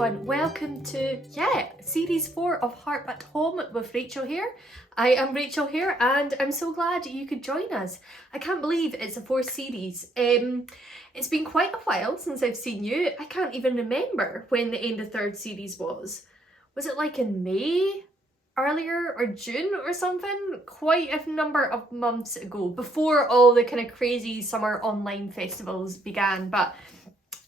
everyone, welcome to series 4 of Harp at Home with Rachel here. I am Rachel here and I'm so glad you could join us. I can't believe it's a 4th series. It's been quite a while since I've seen you. I can't even remember when the end of 3rd series was. Was it like in May? Earlier or June or something? Quite a number of months ago, before all the kind of crazy summer online festivals began, but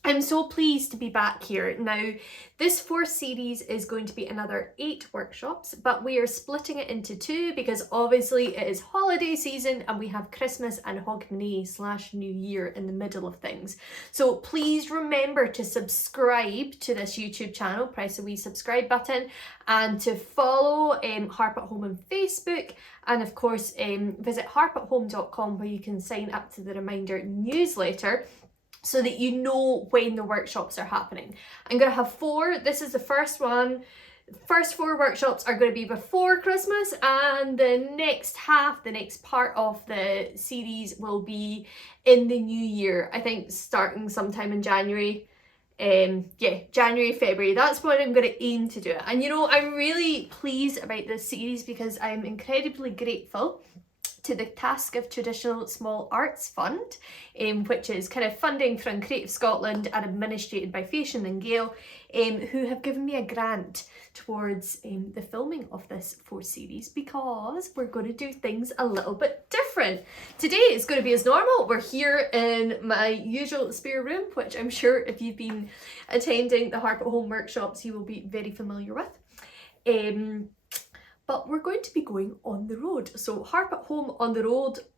I'm so pleased to be back here. Now, this 4th series is going to be another 8 workshops, but we are splitting it into 2 because obviously it is holiday season and we have Christmas and Hogmanay / New Year in the middle of things. So please remember to subscribe to this YouTube channel, press the wee subscribe button, and to follow Harp at Home on Facebook, and of course visit harpathome.com where you can sign up to the reminder newsletter so that you know when the workshops are happening. I'm going to have 4. This is the first one. The first 4 workshops are going to be before Christmas, and the next half, the next part of the series will be in the new year. I think starting sometime in January. January, February. That's when I'm going to aim to do it. And you know, I'm really pleased about this series because I'm incredibly grateful to the Tasgadh Traditional Small Arts Fund, which is kind of funding from Creative Scotland and administrated by Fashion and Gale, who have given me a grant towards the filming of this 4th series because we're going to do things a little bit different. Today is going to be as normal. We're here in my usual spare room, which I'm sure if you've been attending the Harp at Home workshops you will be very familiar with. But we're going to be going on the road. So Harp at Home on the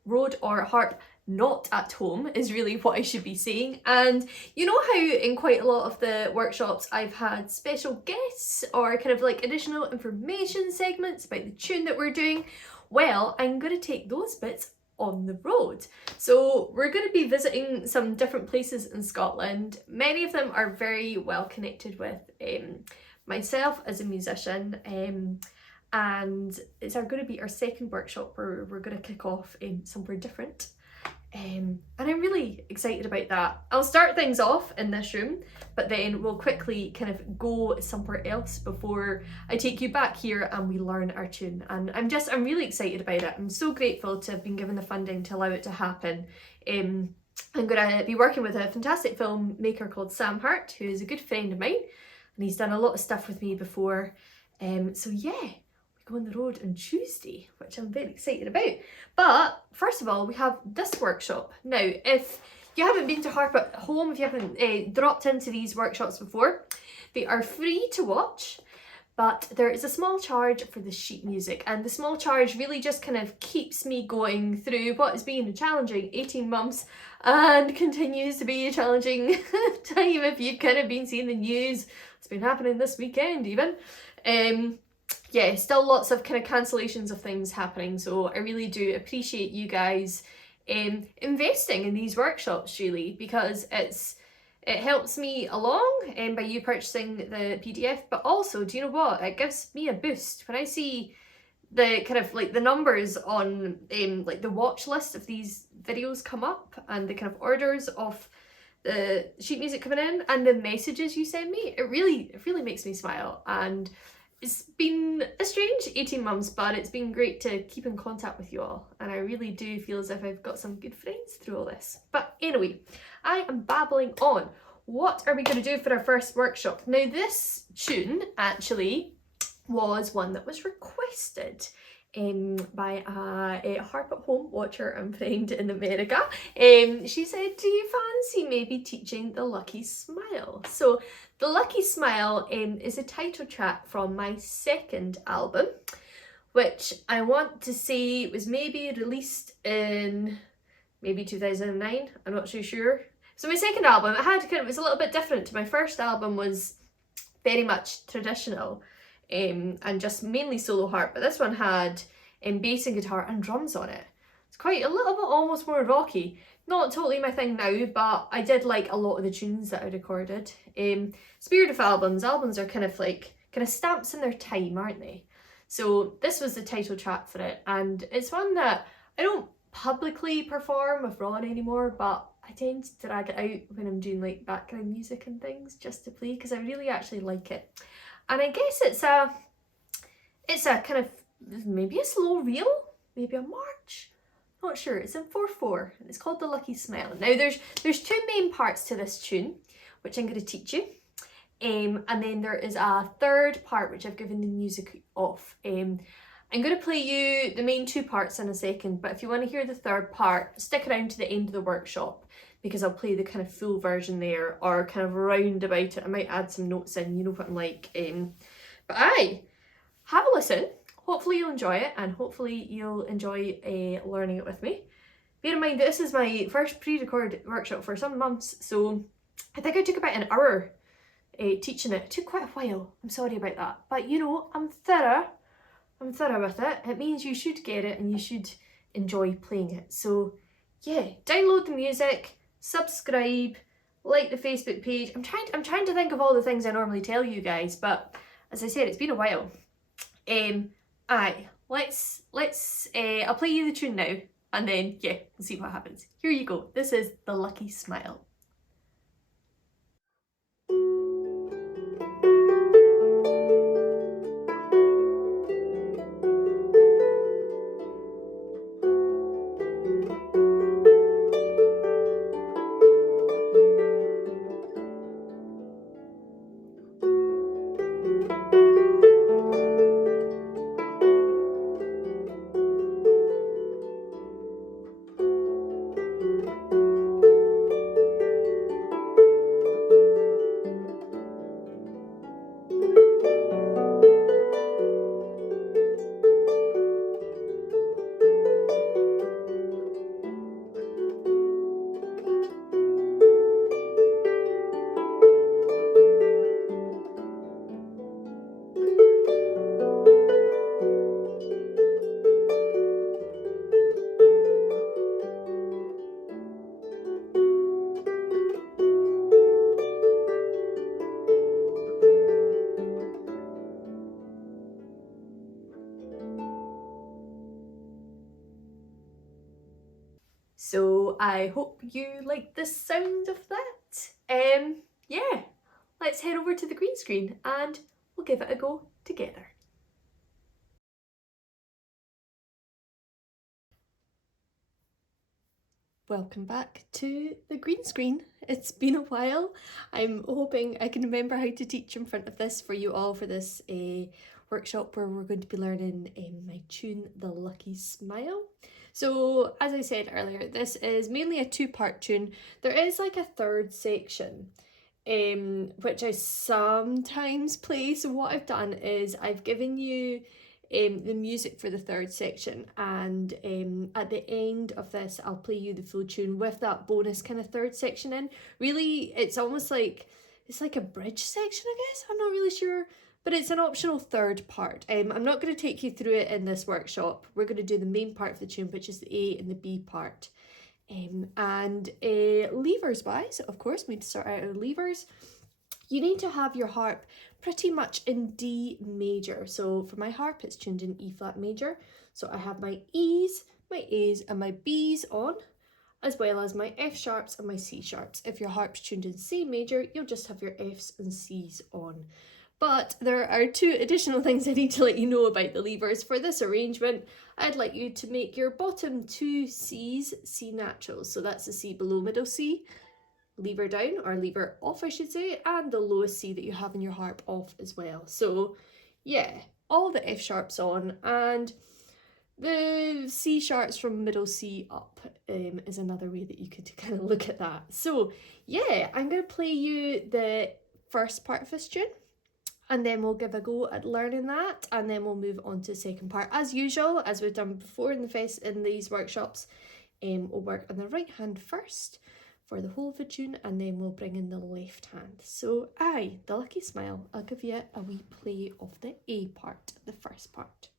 road or Harp not at home is really what I should be saying. And you know how in quite a lot of the workshops I've had special guests or kind of like additional information segments about the tune that we're doing? Well, I'm going to take those bits on the road. So we're going to be visiting some different places in Scotland. Many of them are very well connected with myself as a musician. And it's going to be our 2nd workshop where we're going to kick off somewhere different. And I'm really excited about that. I'll start things off in this room, but then we'll quickly kind of go somewhere else before I take you back here and we learn our tune. And I'm really excited about it. I'm so grateful to have been given the funding to allow it to happen. I'm going to be working with a fantastic filmmaker called Sam Harp, who is a good friend of mine, and he's done a lot of stuff with me before. So yeah. Go on the road on Tuesday, which I'm very excited about. But first of all, we have this workshop. Now, if you haven't been to Harp at Home, if you haven't dropped into these workshops before, they are free to watch, but there is a small charge for the sheet music, and the small charge really just kind of keeps me going through what has been a challenging 18 months and continues to be a challenging time if you've kind of been seeing the news. It's been happening this weekend even. Yeah, still lots of kind of cancellations of things happening, so I really do appreciate you guys investing in these workshops, really, because it helps me along by you purchasing the PDF, but also, do you know what, it gives me a boost when I see the kind of like the numbers on like the watch list of these videos come up and the kind of orders of the sheet music coming in and the messages you send me. It really makes me smile, and it's been a strange 18 months, but it's been great to keep in contact with you all, and I really do feel as if I've got some good friends through all this. But anyway, I am babbling on. What are we going to do for our first workshop? Now, this tune actually was one that was requested by a Harp at Home watcher and friend in America. She said, do you fancy maybe teaching the Lucky Smile? So the Lucky Smile is a title track from my 2nd album, which I want to say was maybe released in maybe 2009. I'm not too sure. So my 2nd album, it was a little bit different. My 1st album was very much traditional and just mainly solo harp, but this one had bass and guitar and drums on it. It's quite a little bit almost more rocky. Not totally my thing now, but I did like a lot of the tunes that I recorded. Spirit of albums are kind of stamps in their time, aren't they? So this was the title track for it, and it's one that I don't publicly perform with Ron anymore, but I tend to drag it out when I'm doing like background music and things just to play, because I really actually like it. And I guess it's a kind of, maybe a slow reel, maybe a march, not sure. It's in 4/4 and it's called The Lucky Smile. Now there's two main parts to this tune which I'm going to teach you, and then there is a third part which I've given the music off. I'm going to play you the main two parts in a second, but if you want to hear the third part, stick around to the end of the workshop, because I'll play the kind of full version there, or kind of round about it. I might add some notes in, you know what I'm like. But have a listen. Hopefully you'll enjoy it, and hopefully you'll enjoy learning it with me. Bear in mind, this is my first pre-record workshop for some months, so I think I took about an hour teaching it. It took quite a while. I'm sorry about that. But you know, I'm thorough with it. It means you should get it and you should enjoy playing it. So yeah, download the music, subscribe, like the Facebook page. I'm trying to think of all the things I normally tell you guys, but as I said, it's been a while. I'll play you the tune now, and then yeah, we'll see what happens. Here you go. This is The Lucky Smile. So I hope you like the sound of that. Yeah, let's head over to the green screen and we'll give it a go together. Welcome back to the green screen. It's been a while. I'm hoping I can remember how to teach in front of this for you all for this workshop where we're going to be learning my tune, The Lucky Smile. So as I said earlier, this is mainly a two-part tune. There is like a third section which I sometimes play. So what I've done is I've given you the music for the third section, and at the end of this I'll play you the full tune with that bonus kind of third section in. Really, it's almost like, it's like a bridge section, I guess. I'm not really sure, but it's an optional third part. I'm not going to take you through it in this workshop. We're going to do the main part of the tune, which is the A and the B part. And levers wise, of course, we need to start out our levers. You need to have your harp pretty much in D major. So for my harp, it's tuned in E flat major. So I have my E's, my A's and my B's on, as well as my F sharps and my C sharps. If your harp's tuned in C major, you'll just have your F's and C's on. But there are two additional things I need to let you know about the levers. For this arrangement, I'd like you to make your bottom two C's C naturals. So that's the C below middle C, lever down, or lever off I should say, and the lowest C that you have in your harp off as well. So yeah, all the F sharps on, and the C sharps from middle C up is another way that you could kind of look at that. So yeah, I'm going to play you the first part of this tune, and then we'll give a go at learning that, and then we'll move on to the second part. As usual, as we've done before in these workshops, we'll work on the right hand first for the whole of the tune, and then we'll bring in the left hand. So The Lucky Smile, I'll give you a wee play of the A part, the first part.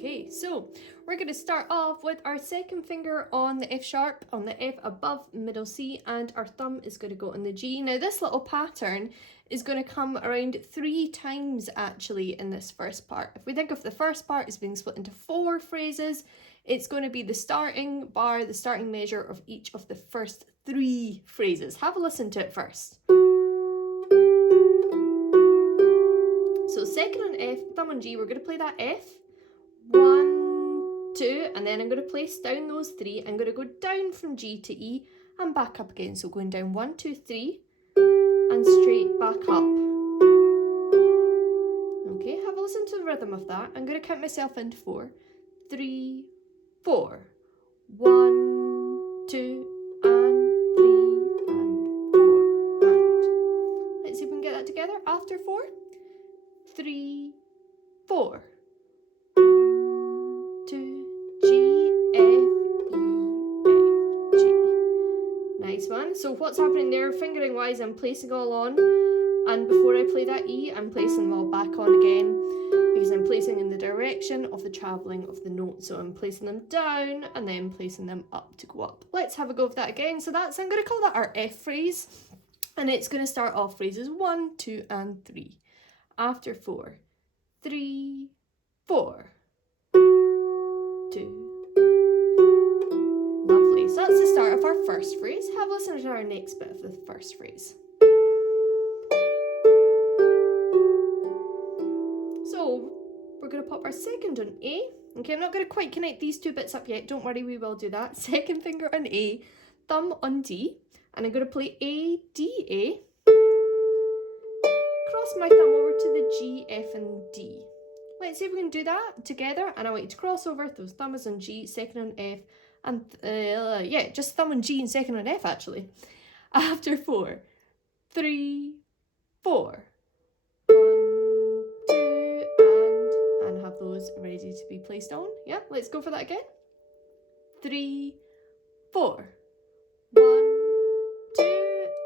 Okay, so we're going to start off with our second finger on the F sharp, on the F above middle C, and our thumb is going to go on the G. Now this little pattern is going to come around 3 times actually in this first part. If we think of the first part as being split into 4 phrases, it's going to be the starting bar, the starting measure of each of the first 3 phrases. Have a listen to it first. So second on F, thumb on G, we're going to play that F. 1, 2, and then I'm going to place down those 3. I'm going to go down from G to E and back up again. So going down 1, 2, 3 and straight back up. Okay, have a listen to the rhythm of that. I'm going to count myself into 4, 3, 4. 1, 2, and 3, and 4, and. Let's see if we can get that together. After 4, 3, 4. 1, 2, G, F, E, F, G. Nice one. So what's happening there, fingering wise, I'm placing all on, and before I play that E, I'm placing them all back on again, because I'm placing in the direction of the travelling of the note. So I'm placing them down and then placing them up to go up. Let's have a go of that again. So that's, I'm going to call that our F phrase, and it's going to start off phrases 1, 2, and 3. After 4, 3, 4, 2. Lovely. So that's the start of our first phrase. Have a listen to our next bit of the first phrase. So we're going to pop our second on A. Okay, I'm not going to quite connect these 2 bits up yet. Don't worry, we will do that. Second finger on A, thumb on D, and I'm going to play A, D, A. Cross my thumb over to the G, F, and D. Let's see if we can do that together. And I want you to cross over. Those thumb is on G, second on F, and yeah, just thumb on G and second on F actually. After 4, 3, 4. 1, 2, and have those ready to be placed on. Yeah, let's go for that again. 3, 4. 1, 2,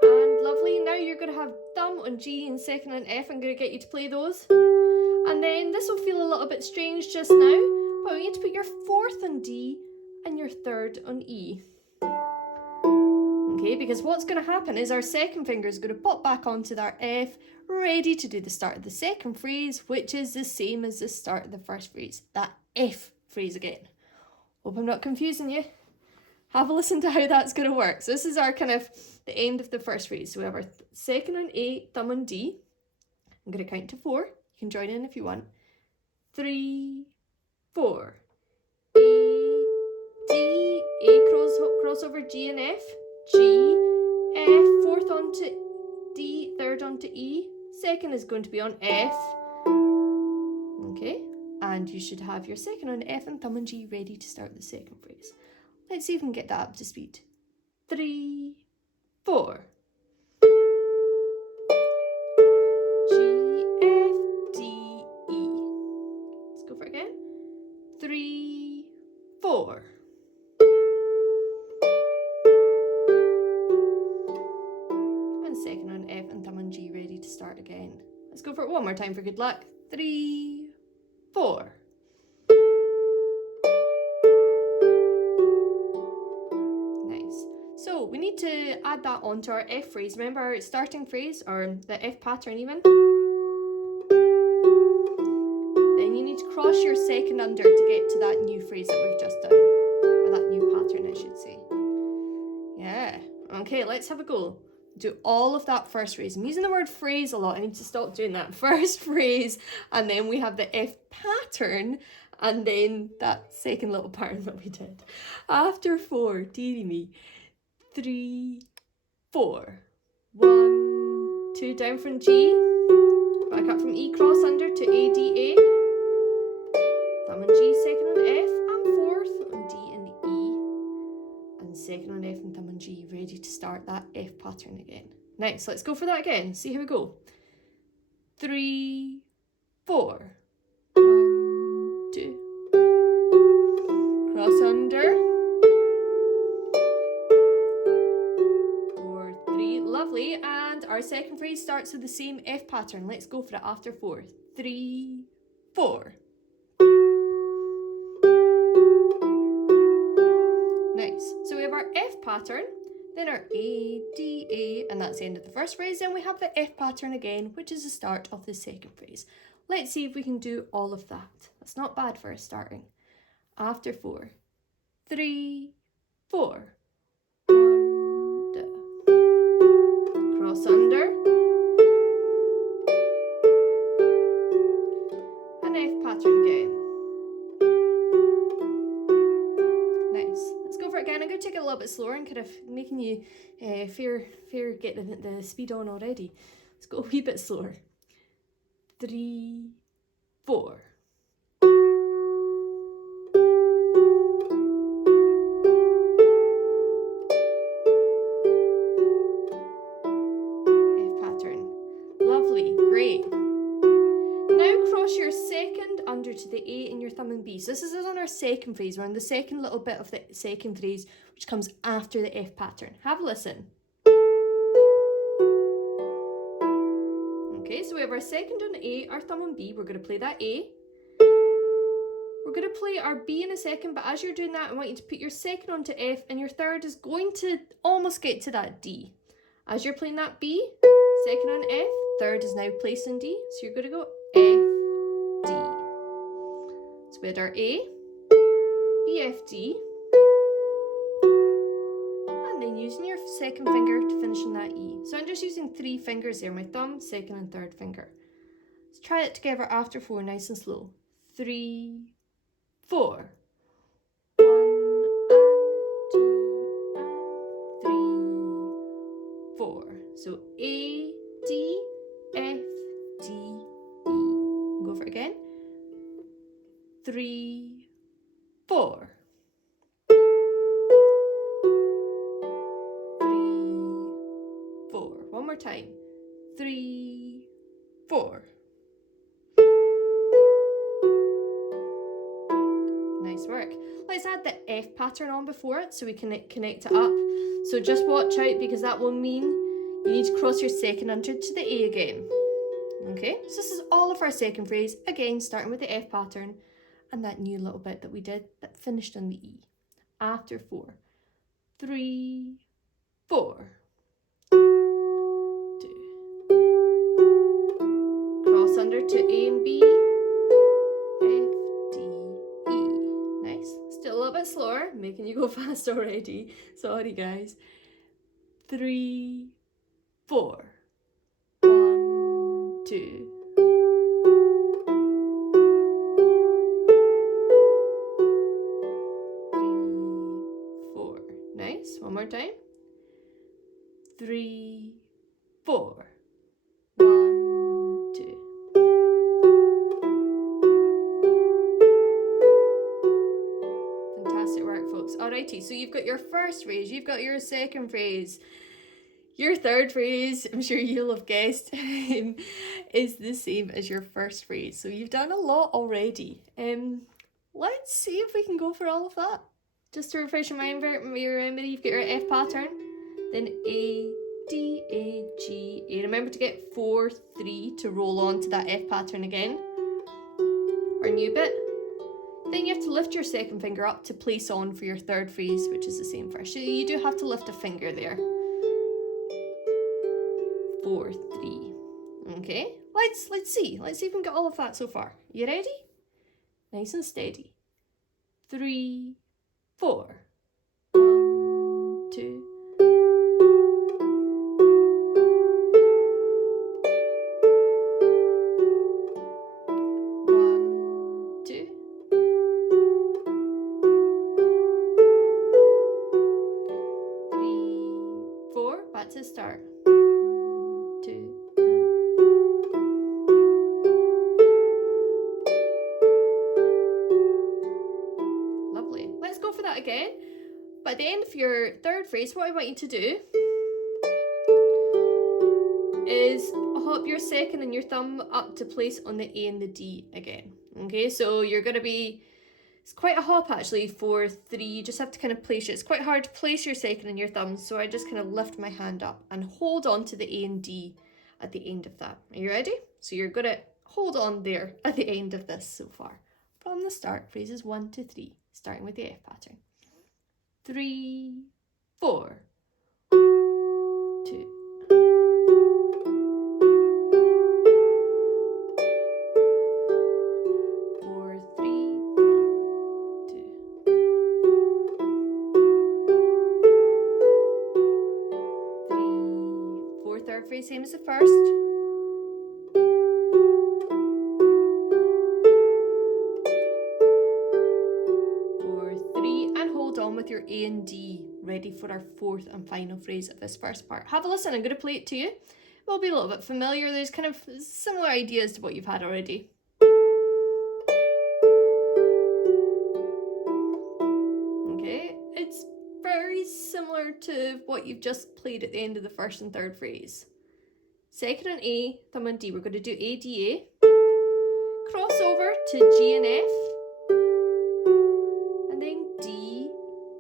and lovely. Now you're going to have thumb on G and second on F. I'm going to get you to play those. And then this will feel a little bit strange just now, but I want you to put your 4th on D and your 3rd on E. Okay, because what's going to happen is our second finger is going to pop back onto our F, ready to do the start of the second phrase, which is the same as the start of the first phrase, that F phrase again. Hope I'm not confusing you. Have a listen to how that's going to work. So this is our kind of the end of the first phrase. So we have our second on A, thumb on D. I'm going to count to 4. You can join in if you want. 3, 4. A, D, A, cross over G and F. G, F, 4th onto D, 3rd onto E. Second is going to be on F. Okay, and you should have your second on F and thumb on G ready to start the second phrase. Let's see if we can get that up to speed. 3, 4. G, F, D, E. Let's go for it again. 3, 4. And second on F and thumb on G ready to start again. Let's go for it one more time for good luck. 3, 4. Nice. So we need to add that onto our F phrase. Remember our starting phrase, or the F pattern even? Then you need to cross your second under to get to that new phrase that we've just done. Or that new pattern, I should say. Yeah. Okay, let's have a go. Do all of that first phrase. I'm using the word phrase a lot. I need to stop doing that. First phrase, and then we have the F pattern, and then that second little pattern that we did. After 4, dearie me. 3, 4. 1, 2, down from G. Back up from E, cross under to A, D, A. Thumb on G, second on F, and 4th on D and E. And second on F and thumb on G, ready to start that F pattern again. Nice, let's go for that again. See how we go. 3, 4. 1, 2. Cross under. 4, 3. Lovely. And our second phrase starts with the same F pattern. Let's go for it after 4. 3, 4. pattern, then our A, D, A, and that's the end of the first phrase. Then we have the F pattern again, which is the start of the second phrase. Let's see if we can do all of that. That's not bad for us starting. After 4, 3, 4. 1, 2. Cross under. And F pattern again. Nice. Let's go for it again. I'm going to take it a little bit slower and kind of making you fear get the speed on already. Let's go a wee bit slower. 3, 4. F pattern. Lovely, great. Now cross your second under to the A in your thumb and B. So this is on our second phrase. We're on the second little bit of the second phrase, which comes after the F pattern. Have a listen. Okay, so we have our second on A, our thumb on B. We're going to play that A. We're going to play our B in a second, but as you're doing that, I want you to put your second onto F, and your third is going to almost get to that D. As you're playing that B, second on F, third is now placed in D, so you're going to go F, D. So we had our A, B, F, D, and then using your second finger to finish on that E. So I'm just using 3 fingers there, my thumb, second and third finger. Let's try it together after 4, nice and slow. 3, 4. 1 and 2 and 3, 4. So A, D, F, D, E. Go for it again. 3, 4. 3, 4. One more time. 3, 4. Nice work. Let's add the F pattern on before it so we can connect it up. So just watch out, because that will mean you need to cross your second under to the A again. Okay, so this is all of our second phrase, again starting with the F pattern and that new little bit that we did that finished on the E. After 4, 3, 4. 2. Cross under to A and B. F, D, E. Nice. Still a little bit slower, making you go fast already. Sorry guys. 3, 4. 1, 2. 3, 4. Nice. One more time. 3, 4. 1, 2. Fantastic work, folks. Alrighty, so you've got your first phrase, you've got your second phrase. Your third phrase, I'm sure you'll have guessed, is the same as your first phrase. So you've done a lot already. Let's see if we can go for all of that. Just to refresh your memory, you've got your F pattern, then A, D, A, G, A. Remember to get 4, 3 to roll on to that F pattern again, our new bit. Then you have to lift your second finger up to place on for your third phrase, which is the same first. So you do have to lift a finger there. 4, 3. Okay, let's see if we can get all of that so far. You ready? Nice and steady. 3, 4. 1, 2. 1, 2. 3, 4. Back to the start. 2. Lovely. Let's go for that again. But at the end of your third phrase, what I want you to do is hop your second and your thumb up to place on the A and the D again. Okay, so you're going to be, it's quite a hop actually for 3. You just have to kind of place it. It's quite hard to place your second and your thumb, so I just kind of lift my hand up and hold on to the A and D at the end of that. Are you ready? So you're going to hold on there at the end of this so far. From the start, phrases 1 to 3, starting with the F pattern. 3, 4, 2. 4, 3, 1, 2. 3, 4, third phrase, same as the first. 4, 3, and hold on with your A and D, ready for our fourth and final phrase of this first part. Have a listen, I'm going to play it to you. It will be a little bit familiar, there's kind of similar ideas to what you've had already. Okay, it's very similar to what you've just played at the end of the first and third phrase. Second on A, thumb on D. We're going to do A, D, A. Cross over to G and F. And then D,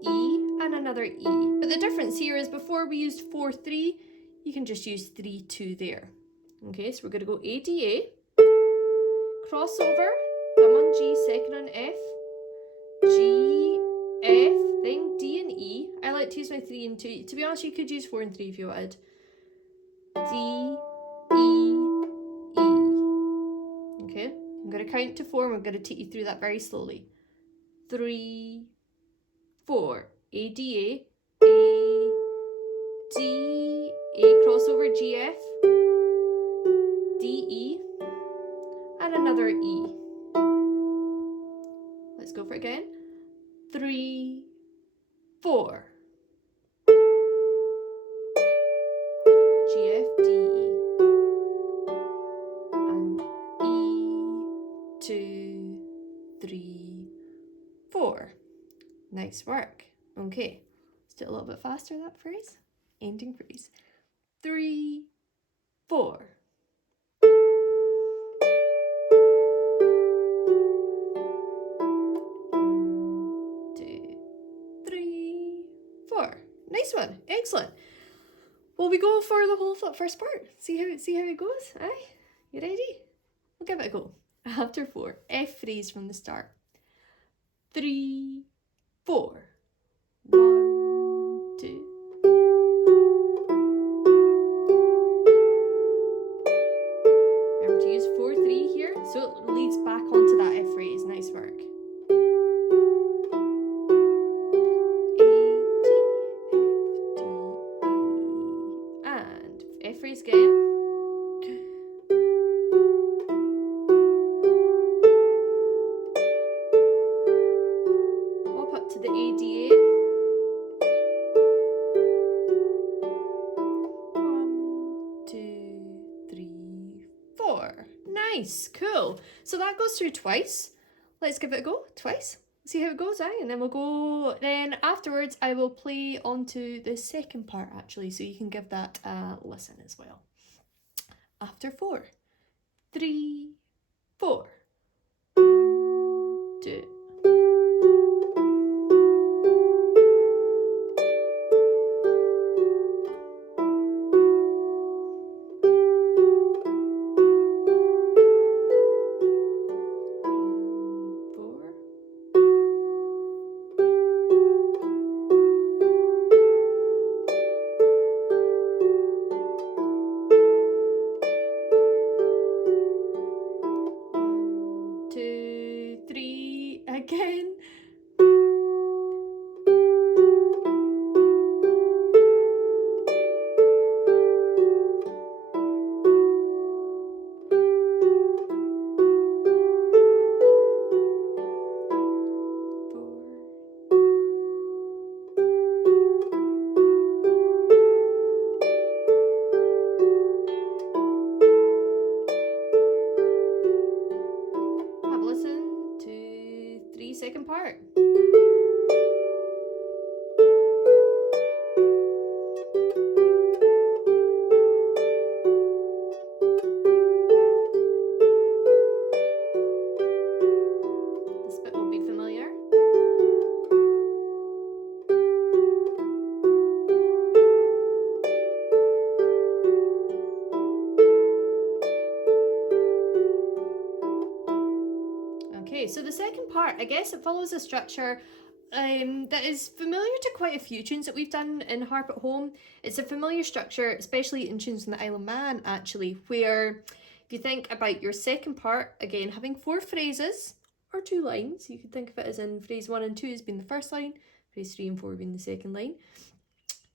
E, and another E. But the difference here is before we used 4, 3, you can just use 3, 2 there. Okay, so we're going to go A, D, A. Cross over, thumb on G, second on F. G, F, then D and E. I like to use my 3 and 2. To be honest, you could use 4 and 3 if you wanted. D, E, E. Okay, I'm going to count to 4 and I'm going to take you through that very slowly. 3, 4. A, D, A. A, D, A, crossover, G, F. D, E. And another E. Let's go for it again. 3, 4. G, F, D, E. And E, 2, 3, 4. Nice work. Okay, let's do it a little bit faster, that phrase. Ending phrase. 3, 4. 2, 3, 4. Nice one. Excellent. Will we go for the whole first part? See how it goes? Aye? You ready? We'll give it a go. After 4, F phrase from the start. 3, 4. 1, 2. Remember to use 4, 3 here, so it leads back onto that F phrase. Nice work. F phrase again. Hop up to the A, D, A. 1, 2, 3, 4. Nice, cool. So that goes through twice. Let's give it a go twice. See how it goes, aye? And then we'll go, then afterwards I will play onto the second part actually, so you can give that a listen as well. After 4, 3, 4. 1, 2. 2, 3, again. Second part. This bit will be familiar. Okay, so the second part, I guess it follows a structure that is familiar to quite a few tunes that we've done in Harp at Home. It's a familiar structure, especially in tunes on the Isle of Man, actually, where if you think about your second part, again, having 4 phrases or 2 lines, you could think of it as in phrase 1 and 2 as being the first line, phrase 3 and 4 being the second line.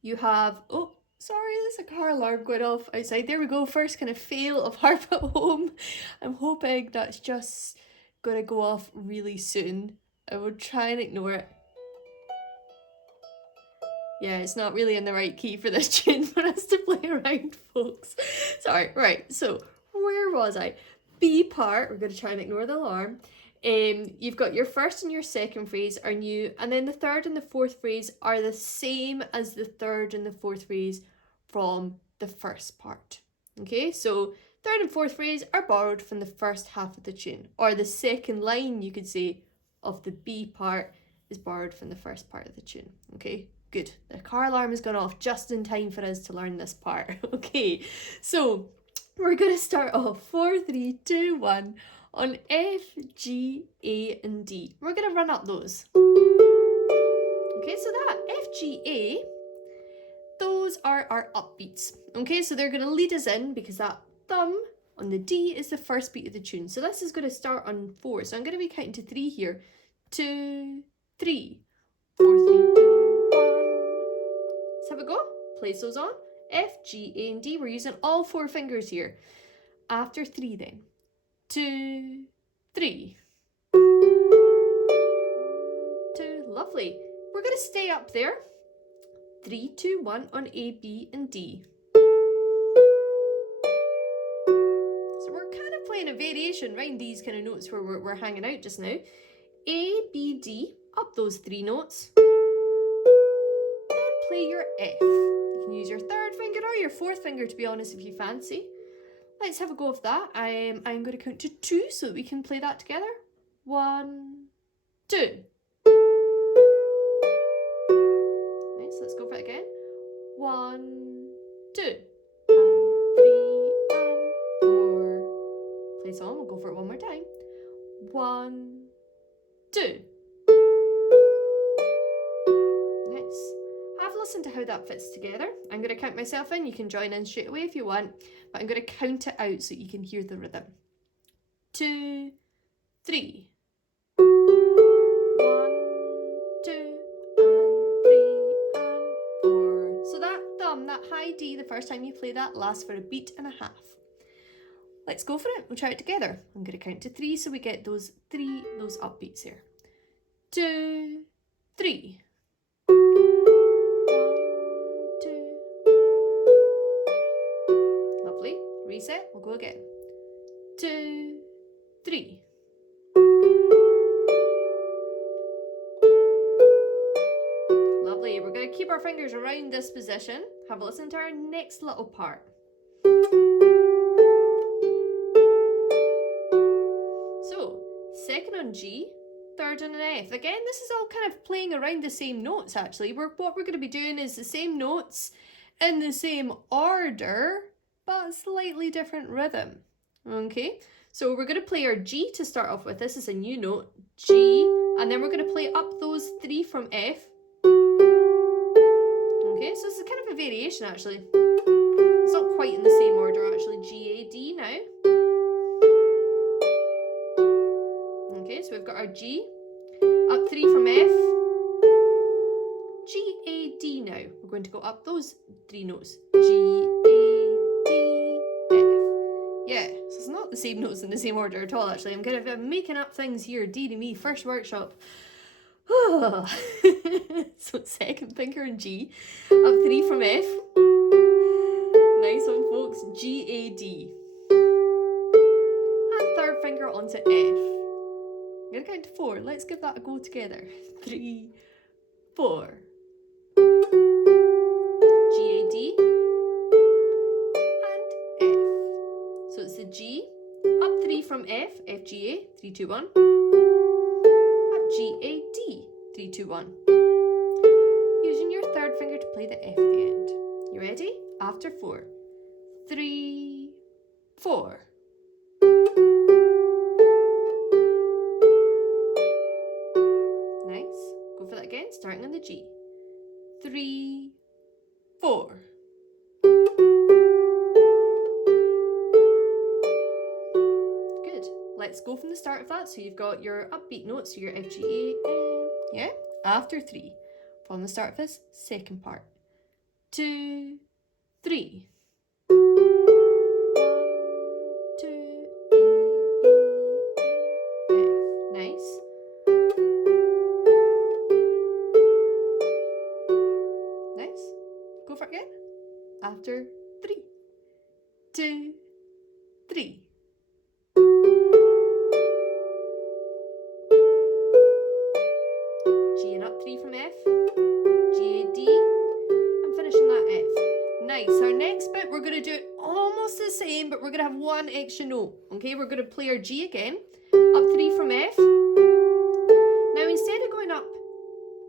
You have, oh, sorry, there's a car alarm going off outside. There we go, first kind of fail of Harp at Home. I'm hoping that's just going to go off really soon. I will try and ignore it. Yeah, it's not really in the right key for this tune for us to play around, folks. Sorry, right, so where was I? B part, we're going to try and ignore the alarm. You've got your first and your second phrase are new, and then the third and the fourth phrase are the same as the third and the fourth phrase from the first part. Okay, so third and fourth phrase are borrowed from the first half of the tune, or the second line, you could say, of the B part is borrowed from the first part of the tune. Okay, good. The car alarm has gone off just in time for us to learn this part. Okay, so we're going to start off 4, 3, 2, 1 on F, G, A, and D. We're going to run up those. Okay, so that F, G, A, those are our upbeats. Okay, so they're going to lead us in because that thumb on the D is the first beat of the tune. So this is going to start on 4. So I'm going to be counting to 3 here. 2, 3, 4, 3, 2, 1. Let's have a go. Place those on. F, G, A, and D. We're using all 4 fingers here. After 3 then. 2, 3. 2. Lovely. We're going to stay up there. 3, 2, 1 on A, B, and D. So we're kind of playing a variation around these kind of notes where we're hanging out just now. A, B, D, up those 3 notes. Then play your F. You can use your third finger or your fourth finger, to be honest, if you fancy. Let's have a go of that. I'm going to count to 2 so that we can play that together. 1, 2. Nice, let's go for it again. 1, 2. And 3 and 4. Play on, we'll go for it one more time. 1, 2. Nice. Have a listen to how that fits together. I'm going to count myself in. You can join in straight away if you want, but I'm going to count it out so you can hear the rhythm. 2, 3. 1, 2, and 3 and 4. So that thumb, that high D, the first time you play that lasts for a beat and a half. Let's go for it. We'll try it together. I'm going to count to 3 so we get those upbeats here. 2, 3. 1, 2. Lovely. Reset. We'll go again. 2, 3. Lovely. We're going to keep our fingers around this position. Have a listen to our next little part. So, second on G, third on an F. Again, this is all kind of playing around the same notes, actually. What we're going to be doing is the same notes in the same order, but slightly different rhythm. Okay, so we're going to play our G to start off with. This is a new note, G, and then we're going to play up those 3 from F. Okay, so this is kind of a variation, actually. It's not quite in the same order, actually. G, A, D now. Okay, so we've got our G, up 3 from F, G, A, D now. We're going to go up those 3 notes. G, A, D, F. Yeah, so it's not the same notes in the same order at all, actually. I'm kind of making up things here. D to me, first workshop. So second finger on G, up 3 from F. Nice one, folks. G, A, D. And third finger onto F. I'm going to count to 4. Let's give that a go together. 3, 4. G, A, D. And F. So it's the G, up 3 from F, F, G, A, 3, 2, 1. Up G, A, D, 3, 2, 1. Using your third finger to play the F at the end. You ready? After 4. 3, 4. Nice. Go for that again. starting on the G. 3, 4. Good. Let's go from the start of that. So you've got your upbeat notes, so your F, G, A, yeah? After 3. From the start of this, second part. 2, 3. 1, 2, A, B, F. Nice. Nice. Go for it again. After 3, 2, 3. G and up 3 from F. G, A, D. I'm finishing that F. Nice. Our next bit, we're going to do it almost the same, but we're going to have one extra note. Okay, we're going to play our G again. Up 3 from F. Now, instead of going up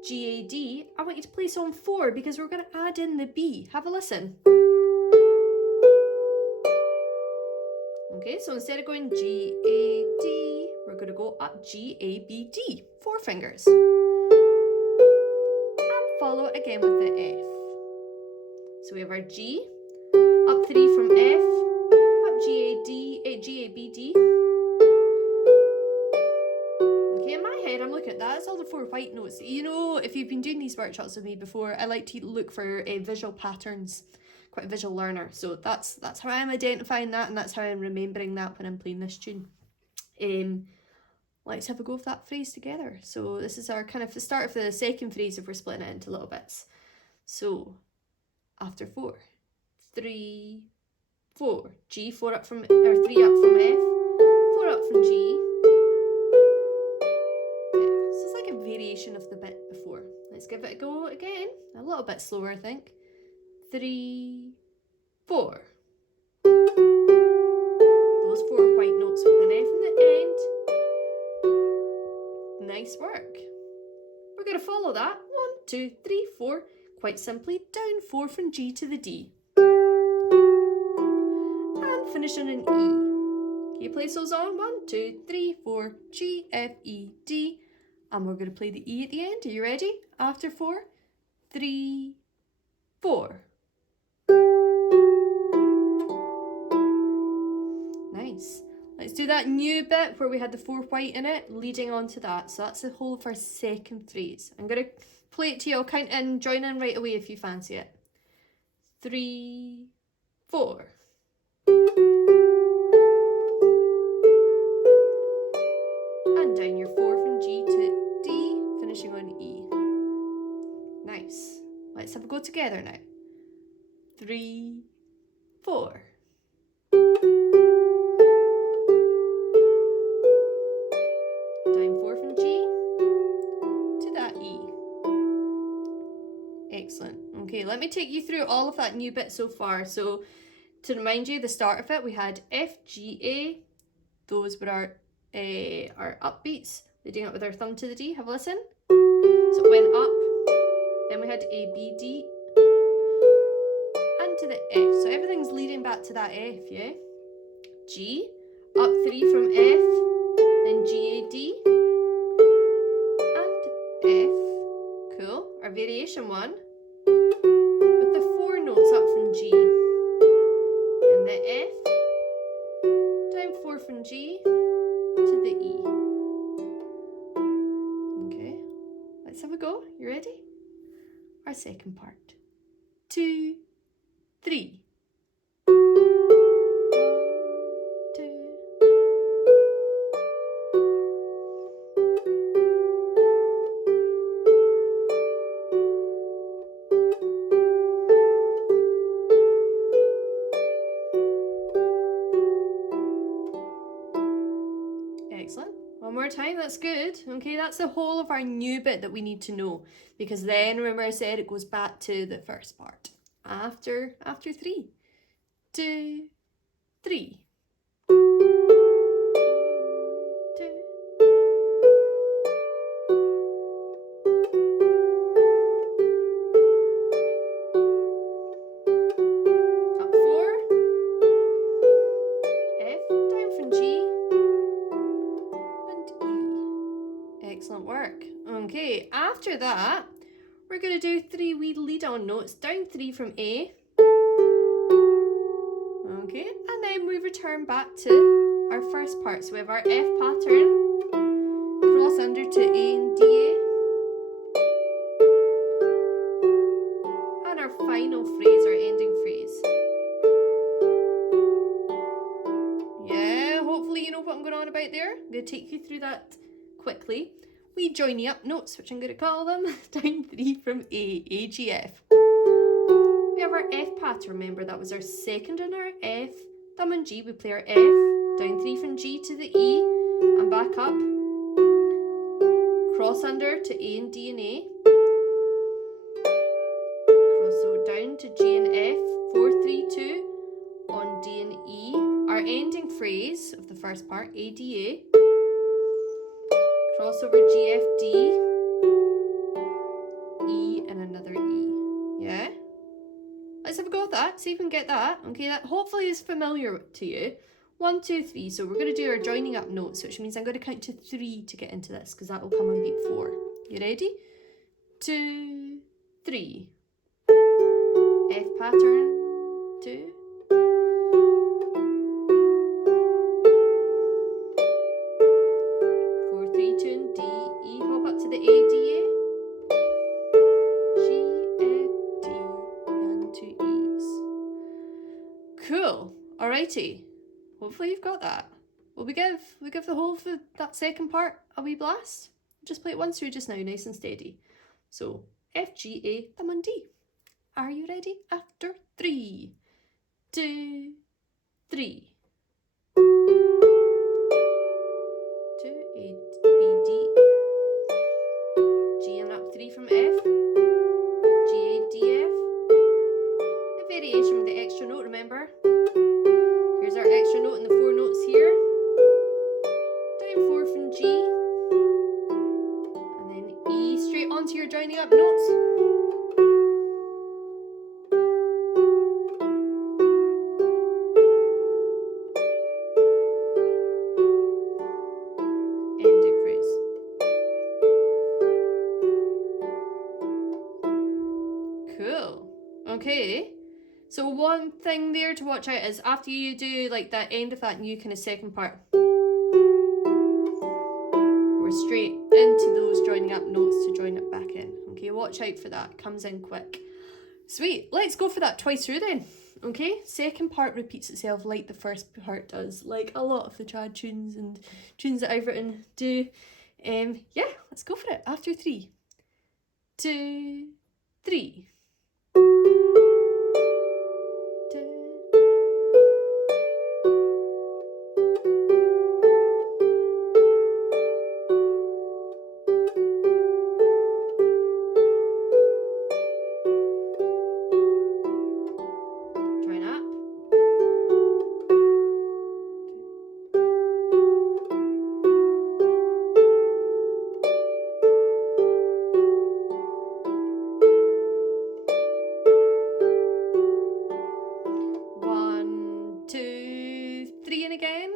G, A, D, I want you to place on 4 because we're going to add in the B. Have a listen. Okay, so instead of going G, A, D, we're going to go up G, A, B, D. 4 fingers. And follow it again with the F. So we have our G, up 3 from F, up G, A, D, G, A, B, D. Okay, in my head, I'm looking at that. It's all the 4 white notes. You know, if you've been doing these workshops with me before, I like to look for visual patterns. Quite a visual learner. So that's how I'm identifying that, and that's how I'm remembering that when I'm playing this tune. Let's have a go with that phrase together. So this is our kind of the start of the second phrase if we're splitting it into little bits. So after 4, 3, 4. G, 4 up from, or 3 up from F, 4 up from G, F. So it's like a variation of the bit before. Let's give it a go again. A little bit slower, I think. 3, 4. Those 4 white notes with an F in the end. Nice work. We're going to follow that. 1, 2, 3, 4. Quite simply, down 4 from G to the D. And finish on an E. Can you place those on? 1, 2, 3, 4, G, F, E, D. And we're going to play the E at the end. Are you ready? After 4, 3, 4. Nice. Let's do that new bit where we had the 4 white in it, leading on to that. So that's the whole of our second phrase. I'm going to play it to you. I'll count in, join in right away if you fancy it. 3, 4. And down your 4 from G to D, finishing on E. Nice. Let's have a go together now. 3, 4. Down 4 from G to that E. Excellent. Okay, let me take you through all of that new bit so far. So to remind you, the start of it, we had F, G, A. Those were our upbeats, leading up with our thumb to the D. Have a listen. So it went up, then we had A, B, D, and to the F. So everything's leading back to that F, yeah? G, up 3 from F, then G, A, D, and F. Cool. Our variation one, with the 4 notes up from G, and the F, down 4 from G, to the E. Okay, let's have a go. You ready? Our second part. 2, 3. 1, 2. Excellent. One more time, that's good. Okay, that's the whole of our new bit that we need to know, because then remember I said it goes back to the first part. After 3. 2, 3. 2. Up 4. F, down from G, and E. Excellent work. Okay, after that, we're going to do 3 wee lead-on notes, down 3 from A. Okay, and then we return back to our first part. So we have our F pattern, cross under to A and D, and our final phrase, our ending phrase. Yeah, hopefully you know what I'm going on about there. I'm going to take you through that quickly. We joiny up notes, which I'm going to call them, down 3 from A, G, F. We have our F pattern, remember that was our second on our F, thumb and G, we play our F, down 3 from G to the E, and back up, cross under to A and D and A, cross so down to G and F, 4, 3, 2, on D and E, our ending phrase of the first part, A, D, A, cross over G, F, D, E, and another E, yeah? Let's have a go at that, see if we can get that. Okay, that hopefully is familiar to you. 1, 2, 3. So we're going to do our joining up notes, which means I'm going to count to 3 to get into this, because that will come on beat 4. You ready? 2, 3. F pattern, 2. 4, 3, 2, and D. E, hop up to the A, D, A. Cool. Alrighty. Hopefully you've got that. Will we give the whole of that second part a wee blast? Just play it once through just now, nice and steady. So F, G, A, thumb and D. Are you ready? After 3, 2, 3. 2, A, B, D. G and up 3 from F. G, A, D, F. A variation with the extra note, remember? Here's our extra note in the 4 notes here. Down 4 from G. And then E, straight onto your joining up notes. Ending phrase. Cool. Okay. So one thing there to watch out is after you do like that end of that new kind of second part, we're straight into those joining up notes to join it back in. Okay, watch out for that. It comes in quick. Sweet. Let's go for that twice through then. Okay, second part repeats itself like the first part does, like a lot of the trad tunes and tunes that I've written do. Yeah, let's go for it. After 3, 2, 3. Again.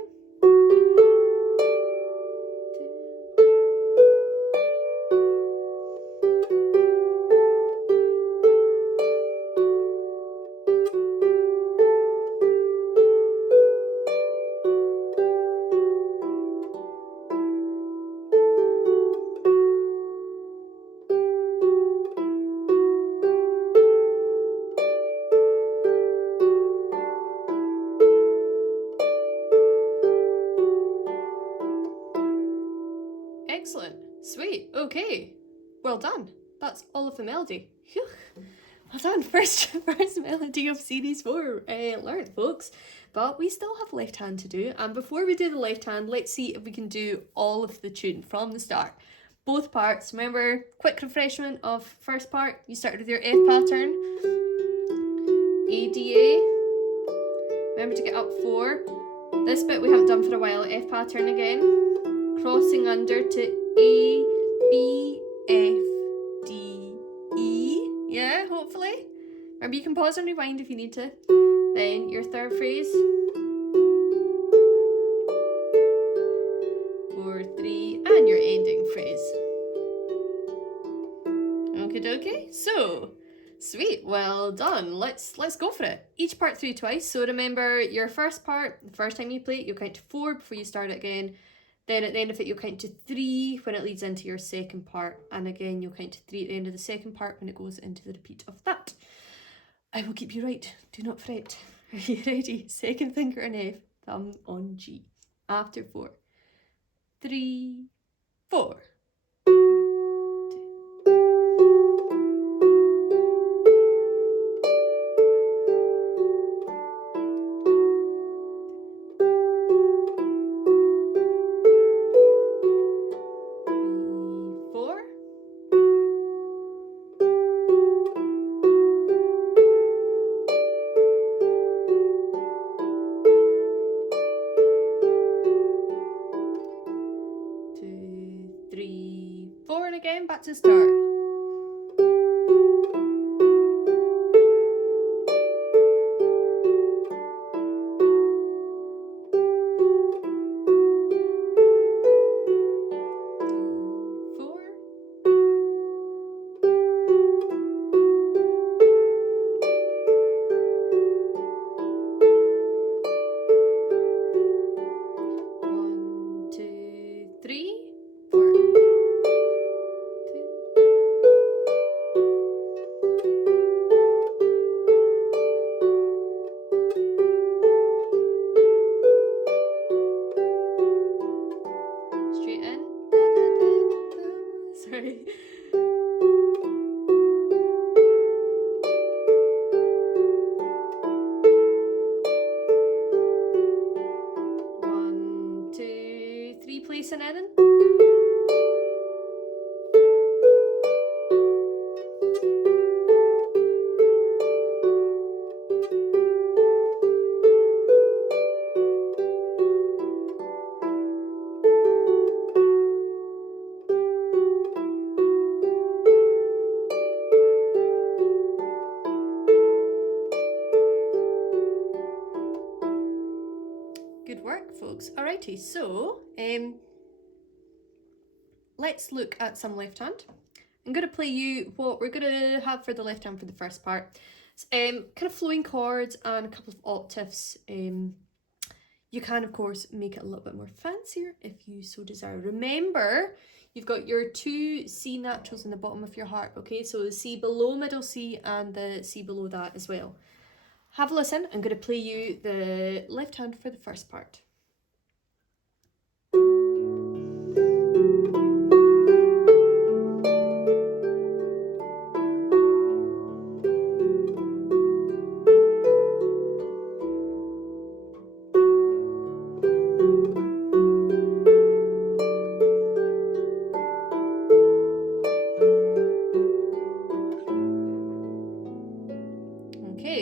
Excellent. Sweet. Okay. Well done. That's all of the melody. Whew. Well done. First melody of series 4 learned, folks. But we still have left hand to do. And before we do the left hand, let's see if we can do all of the tune from the start. Both parts. Remember, quick refreshment of first part. You started with your F pattern. A, D, A. Remember to get up 4. This bit we haven't done for a while. F pattern again. Crossing under to A, B, F, D, E. Yeah, hopefully. Remember, you can pause and rewind if you need to. Then your third phrase. 4, 3, and your ending phrase. Okie dokie. so sweet, well done. Let's go for it. Each part through twice. So remember your first part, the first time you play it, you'll count to 4 before you start it again. Then at the end of it, you'll count to 3 when it leads into your second part. And again, you'll count to 3 at the end of the second part when it goes into the repeat of that. I will keep you right. Do not fret. Are you ready? Second finger on F, thumb on G. After 4. 3, 4. Again, back to start. Good work, folks. Alrighty, so let's look at some left hand. I'm going to play you what we're going to have for the left hand for the first part. It's, kind of flowing chords and a couple of octaves. You can, of course, make it a little bit more fancier if you so desire. Remember, you've got your 2 C naturals in the bottom of your harp, okay? So the C below middle C and the C below that as well. Have a listen. I'm going to play you the left hand for the first part.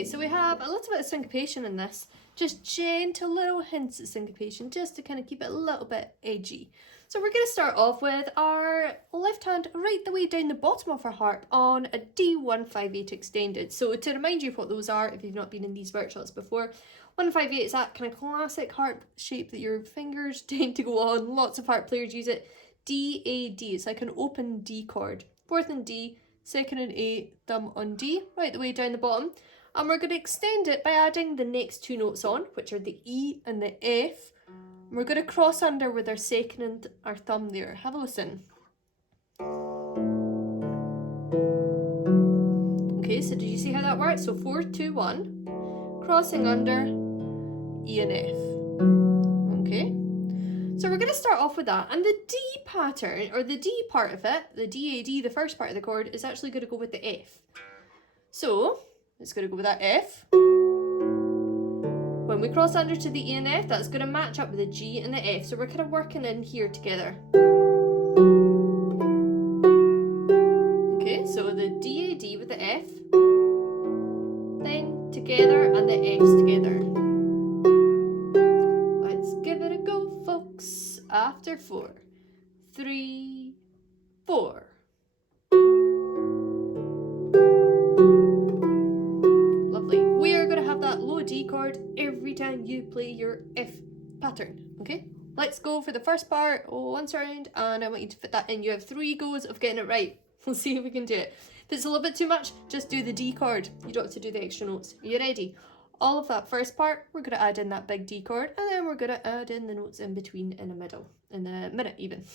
So we have a little bit of syncopation in this, just gentle little hints of syncopation, just to kind of keep it a little bit edgy. So we're going to start off with our left hand right the way down the bottom of our harp on a D158 extended. So to remind you of what those are, if you've not been in these workshops before, 158 is that kind of classic harp shape that your fingers tend to go on. Lots of harp players use it. D-A-D, it's like an open D chord. 4th and D, 2nd and A, thumb on D, right the way down the bottom. And we're going to extend it by adding the next 2 notes on, which are the E and the F. And we're going to cross under with our 2nd and our thumb there. Have a listen. Okay, so did you see how that works? So 4, 2, 1, crossing under, E and F. Okay, so we're going to start off with that. And the D pattern, or the D part of it, the D-A-D, the first part of the chord, is actually going to go with the F. So it's going to go with that F. When we cross under to the E and F, that's going to match up with the G and the F. So we're kind of working in here together. Okay, so the D-A-D with the F, then together and the F's together. Let's give it a go, folks. After 4, 3, 4. D chord every time you play your F pattern. Okay, let's go for the first part once round, and I want you to fit that in. You have 3 goes of getting it right. We'll see if we can do it. If it's a little bit too much, just do the D chord. You don't have to do the extra notes. Are you ready? All of that first part, we're going to add in that big D chord, and then we're going to add in the notes in between in the middle, in a minute even.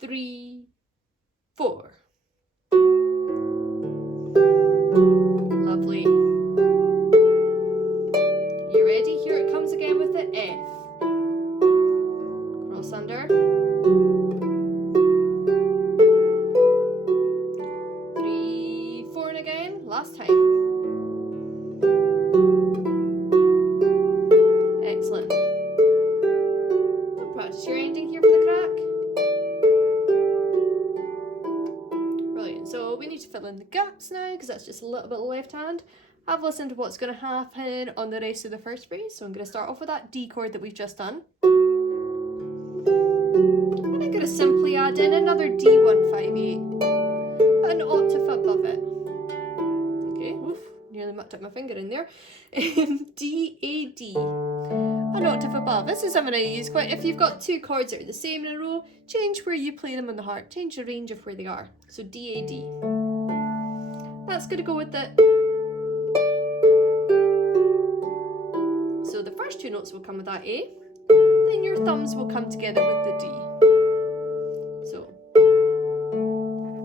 3, 4. Lovely. You ready? Here it comes again with the F. Cross under. 3, 4, and again. Last time. Excellent. And practice your ending here for the crack. Brilliant. So we need to fill in the gaps now because that's just a little bit left hand. Have listened to what's going to happen on the rest of the first phrase. So I'm going to start off with that D chord that we've just done. And I'm going to simply add in another D158, an octave above it. Okay, oof, nearly mucked up my finger in there. D, A, D, an octave above. This is something I use quite, if you've got two chords that are the same in a row, change where you play them on the harp, change the range of where they are. So D, A, D. That's going to go with it. So the first two notes will come with that A, then your thumbs will come together with the D. So,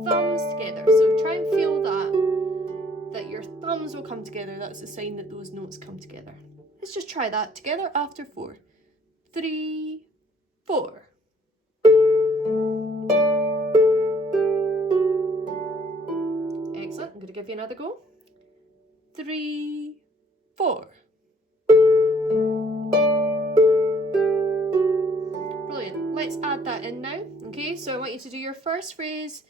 thumbs together. So try and feel that your thumbs will come together. That's a sign that those notes come together. Let's just try that together after 4. 3, 4. Excellent. I'm going to give you another go. 3, 4. Brilliant. Let's add that in now. Okay, so I want you to do your first phrase,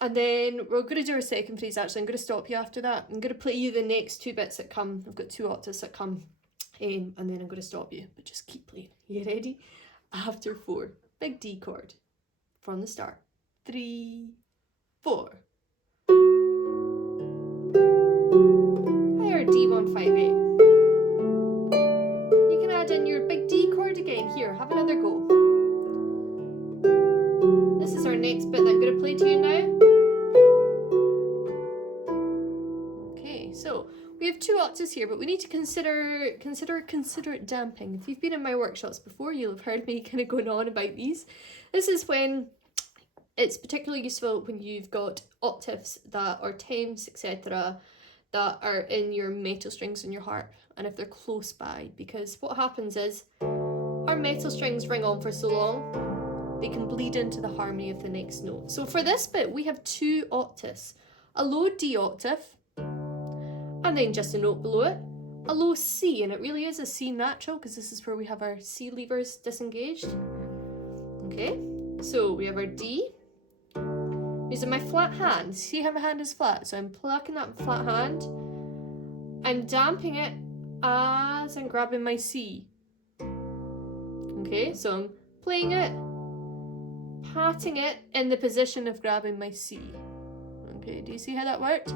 and then we're going to do our second phrase. Actually, I'm going to stop you after that. I'm going to play you the next two bits that come. I've got 2 octaves that come, and then I'm going to stop you, but just keep playing. You ready? After 4, big D chord from the start. 3, 4. Higher D158. You can add in your big D chord again. Here, have another go. This is our next bit that I'm going to play to you now. Okay, so we have 2 octaves here, but we need to consider damping. If you've been in my workshops before, you'll have heard me kind of going on about these. This is when it's particularly useful when you've got octaves that are tenths, etc., that are in your metal strings in your harp, and if they're close by, because what happens is our metal strings ring on for so long, they can bleed into the harmony of the next note. So for this bit, we have 2 octaves, a low D octave, and then just a note below it, a low C, and it really is a C natural because this is where we have our C levers disengaged. Okay, so we have our D. Using my flat hand, see how my hand is flat? So I'm plucking that flat hand, I'm damping it as I'm grabbing my C. Okay, so I'm playing it, patting it in the position of grabbing my C. Okay, do you see how that worked?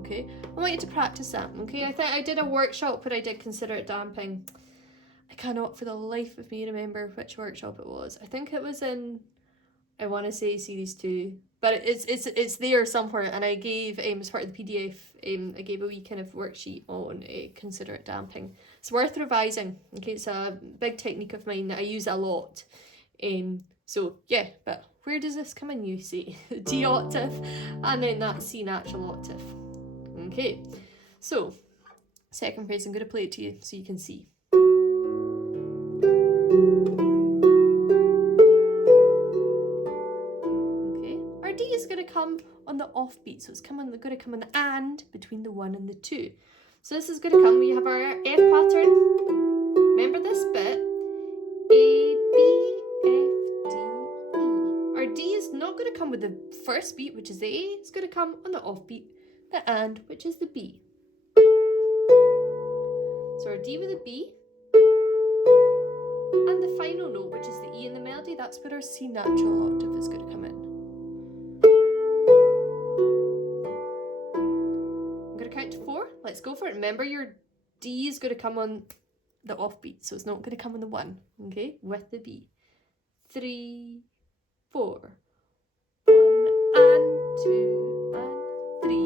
Okay, I want you to practice that. Okay, I think I did a workshop where I did consider it damping. I cannot for the life of me remember which workshop it was. I think it was in, I want to say series 2, but it's there somewhere, and I gave, as part of the PDF, I gave a wee kind of worksheet on consider it damping. It's worth revising. Okay, it's a big technique of mine that I use a lot. So yeah, but where does this come in, you see? D octave, and then that C natural octave. Okay, so second phrase, I'm going to play it to you so you can see. Okay, our D is going to come on the offbeat, so it's going to come on the and between the 1 and the 2. So this is going to come, we have our F pattern. Remember this bit? A, B, F, D, E. Our D is not going to come with the first beat, which is the A. It's going to come on the offbeat, the and, which is the B. So our D with a B, and the final note, which is the E in the melody, that's where our C natural octave is going to come in. I'm going to count to 4. Let's go for it. Remember, your D is going to come on the offbeat, so it's not going to come on the 1, okay, with the B. 3, 4. 1 and 2 and 3,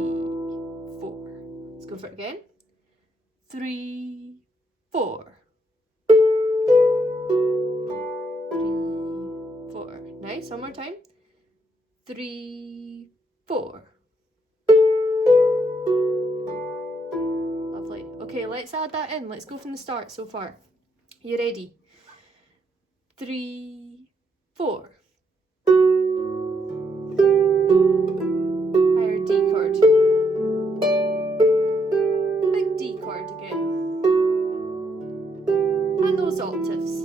4. Let's go for it again. 3, 4. 3, 4. Nice, one more time. 3, 4. Lovely. Okay, let's add that in. Let's go from the start so far. You ready? 3, 4. Higher D chord. Big D chord again. And those octaves.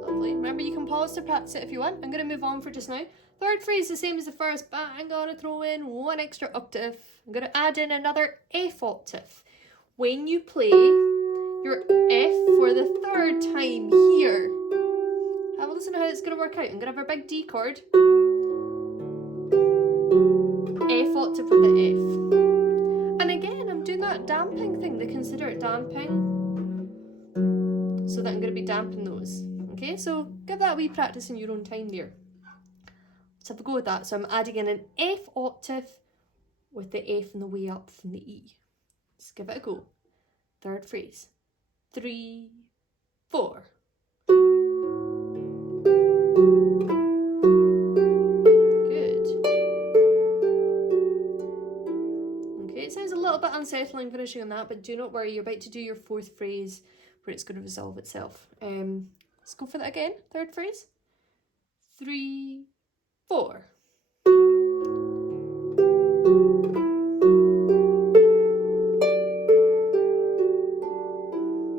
Lovely. Remember, you can pause to practice it if you want. I'm going to move on for just now. Third phrase is the same as the first, but I'm going to throw in one extra octave. I'm going to add in another F octave. When you play your F for the third time here, have a listen to how it's going to work out. I'm going to have a big D chord, F octave with the F. And again, I'm doing that damping thing. They consider it damping, so that I'm going to be damping those. Okay, so give that a wee practice in your own time there. Let's have a go with that. So I'm adding in an F octave with the F on the way up from the E. Let's give it a go. Third phrase. 3, 4. Good. Okay, it sounds a little bit unsettling finishing on that, but do not worry, you're about to do your fourth phrase where it's going to resolve itself. Let's go for that again. Third phrase. 3, 4.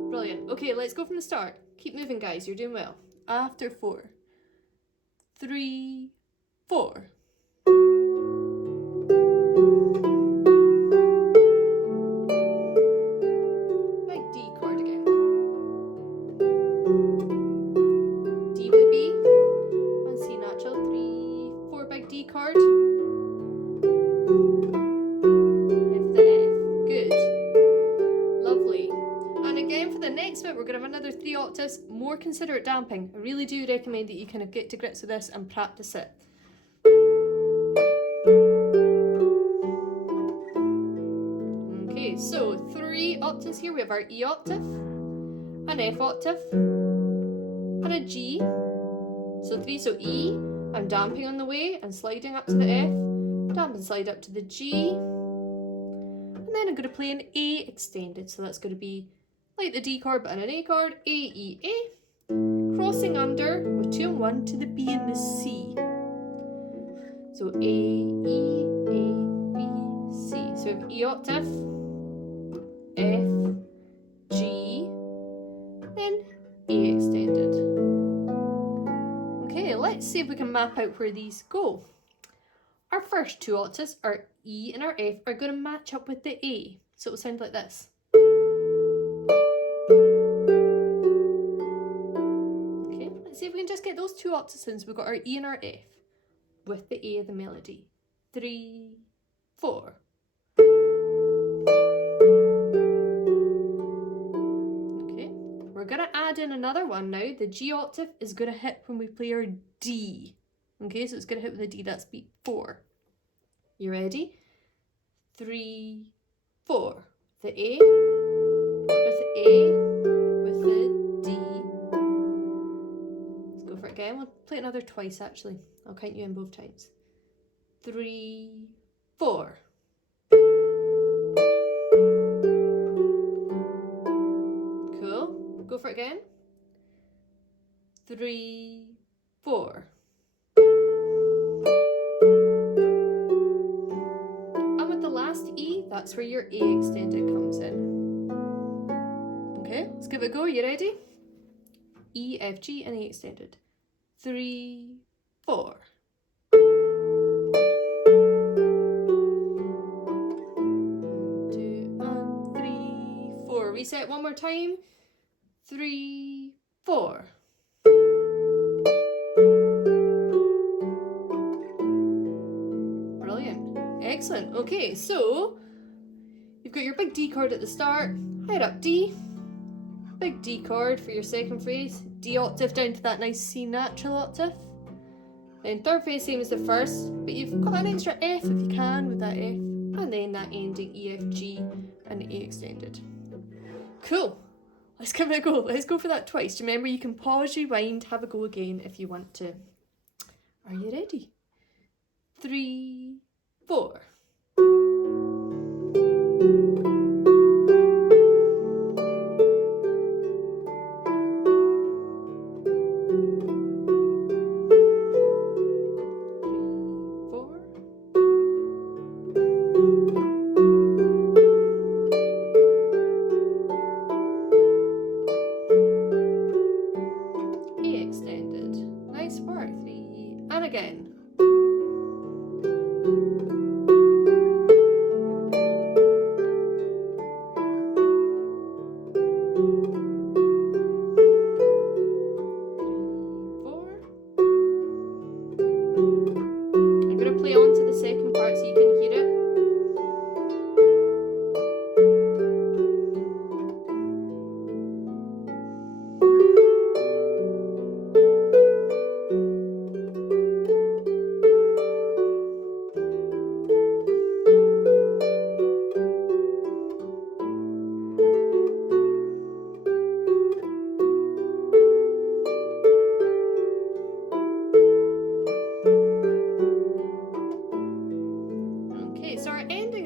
Brilliant. Okay, let's go from the start. Keep moving, guys. You're doing well. After 4. 3, 4. Big D chord again. D with a B. And C natural. 3, 4 big D chord. F the F. Good. Lovely. And again for the next bit, we're going to have another 3 octaves. More considerate damping. I really do recommend that you kind of get to grips with this and practice it. Okay, so 3 octaves here. We have our E octave, an F octave, and a G. So 3, so E, I'm damping on the way and sliding up to the F, damp and slide up to the G, and then I'm going to play an A extended. So that's going to be like the D chord but on an A chord, A, E, A, crossing under with 2 and 1 to the B and the C. So A, E, A, B, C. So we have E octave, F, G, then A extended. Okay, let's see if we can map out where these go. Our first 2 octaves, our E and our F, are going to match up with the A. So it will sound like this. Okay, let's see if we can just get those 2 octaves in. So we've got our E and our F with the A of the melody. 3, 4. Okay, we're going to add in another one now. The G octave is going to hit when we play our D. Okay, so it's going to hit with a D. That's beat 4. You ready? 3, 4. The A with the A with the D. Let's go for it again. We'll play it another twice actually. I'll count you in both times. 3, 4. Cool. Go for it again. 3, 4. And with the last E, that's where your A extended comes in. Okay, let's give it a go. You ready? E, F, G, and A extended. 3, 4. 2 and 3, 4. Reset one more time. 3, 4. Brilliant. Excellent. Okay, so you've got your big D chord at the start, higher up D, big D chord for your second phrase, D octave down to that nice C natural octave. Then third phrase, same as the first, but you've got an extra F if you can with that F, and then that ending E, F, G, and A extended. Cool. Let's give it a go. Let's go for that twice. Remember, you can pause, rewind, have a go again if you want to. Are you ready? 3, 4.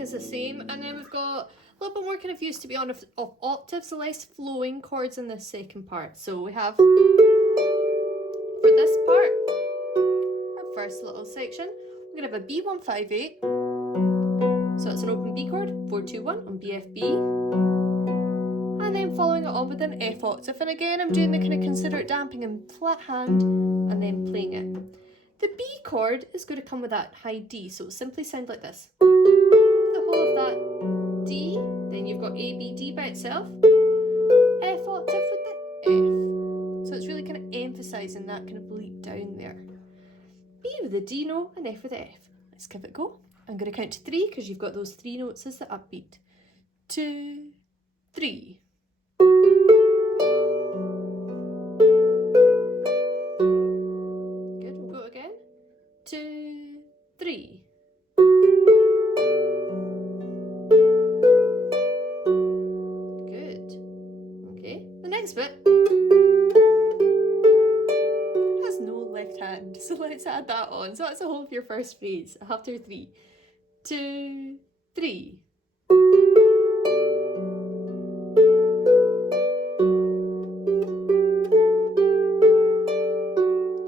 The same, and then we've got a little bit more kind of used to be on of octaves, so less flowing chords in this second part. So we have, for this part, our first little section, we're going to have a B158, so it's an open B chord, 4-2-1 on BFB, and then following it on with an F octave, and again I'm doing the kind of consider it damping in flat hand, and then playing it. The B chord is going to come with that high D, so it'll simply sound like this. Of that D, then you've got A, B, D by itself, F octave with the F. So it's really kind of emphasising that kind of leap down there. B with the D note and F with the F. Let's give it a go. I'm going to count to 3 because you've got those 3 notes as the upbeat. 2, 3. Good, we'll go again. 2, 3. Bit has no left hand, so let's add that on. So that's the whole of your first phrase after 3. 2, 3.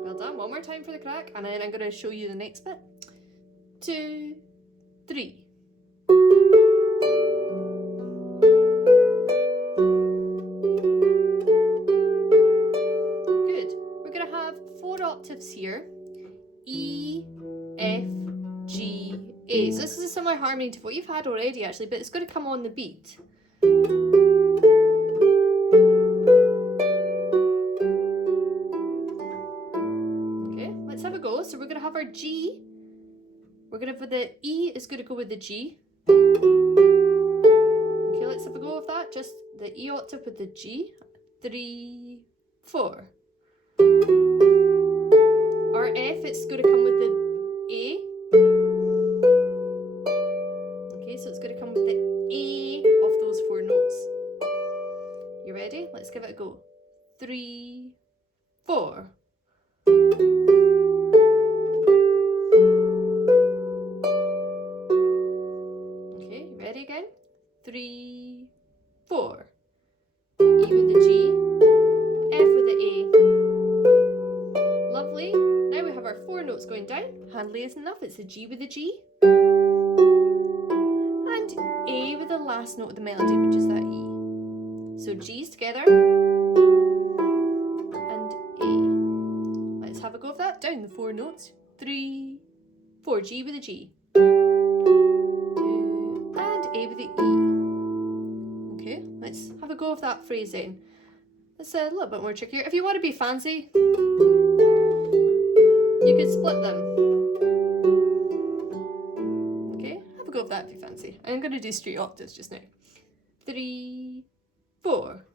Well done. One more time for the crack, and then I'm going to show you the next bit. 2, 3. Octaves here, E, F, G, A. So this is a similar harmony to what you've had already actually, but it's going to come on the beat. Okay, let's have a go. So we're going to have our G, we're going to have the E is going to go with the G. Okay, let's have a go of that, just the E octave with the G. 3, 4. Our F, it's going to come with the A. Okay, so it's going to come with the A of those 4 notes. You ready? Let's give it a go. 3, 4. Okay, ready again? 3, 4. E with the G, F with the A. Lovely. Now we have our 4 notes going down. Handley is enough. It's a G with a G. And A with the last note of the melody, which is that E. So G's together. And A. Let's have a go of that. Down the 4 notes. 3, 4. G with a G. 2, and A with the E. Okay, let's have a go of that phrase then. It's a little bit more trickier. If you want to be fancy, you could split them. Okay, have a go of that if you fancy. I'm going to do straight octaves just now. 3, 4.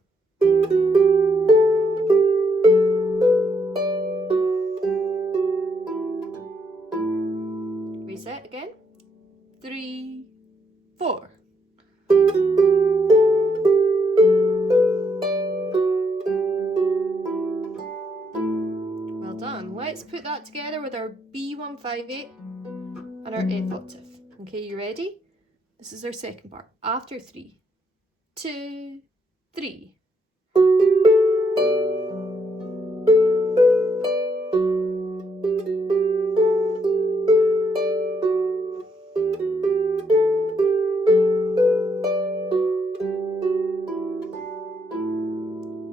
let's put that together with our B158 and our F octave. Okay, you ready? This is our second part. After 3, 2, 3.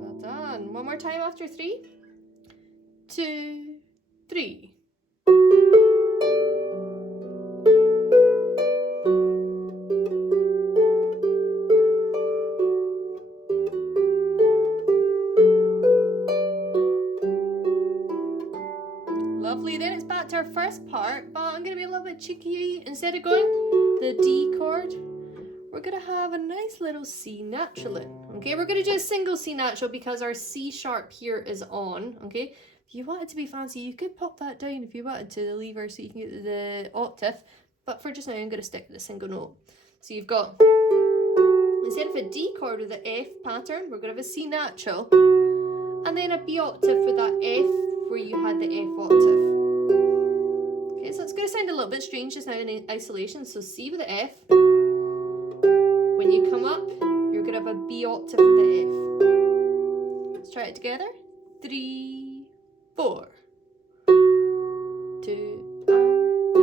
Well done. One more time after 3, 2, 3. Lovely, then it's back to our first part, but I'm going to be a little bit cheeky. Instead of going the D chord, we're going to have a nice little C natural in. Okay, we're going to do a single C natural because our C sharp here is on. Okay, if you wanted to be fancy, you could pop that down if you wanted to, the lever, so you can get the octave, but for just now I'm going to stick with the single note. So you've got, instead of a D chord with the F pattern, we're going to have a C natural, and then a B octave with that F where you had the F octave. Okay, so it's going to sound a little bit strange just now in isolation. So C with the F. When you come up, you're going to have a B octave with the F. Let's try it together. 3, 4. 2 and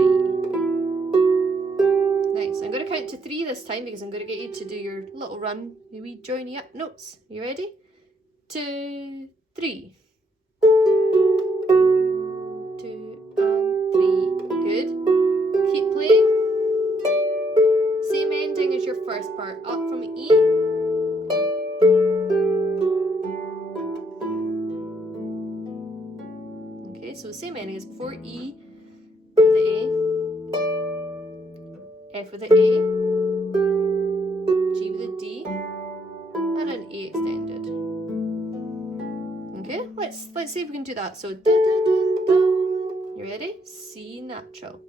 3. Nice. I'm going to count to 3 this time because I'm going to get you to do your little run, your wee joining up notes. You ready? 2, 3. 2 and 3. Good. Keep playing. Same ending as your first part. Up from E. Okay, so same ending as before. E with the A. F with the A. G with the D. And an A extended. Okay, let's see if we can do that. So da, da, da, da. You ready? C natural.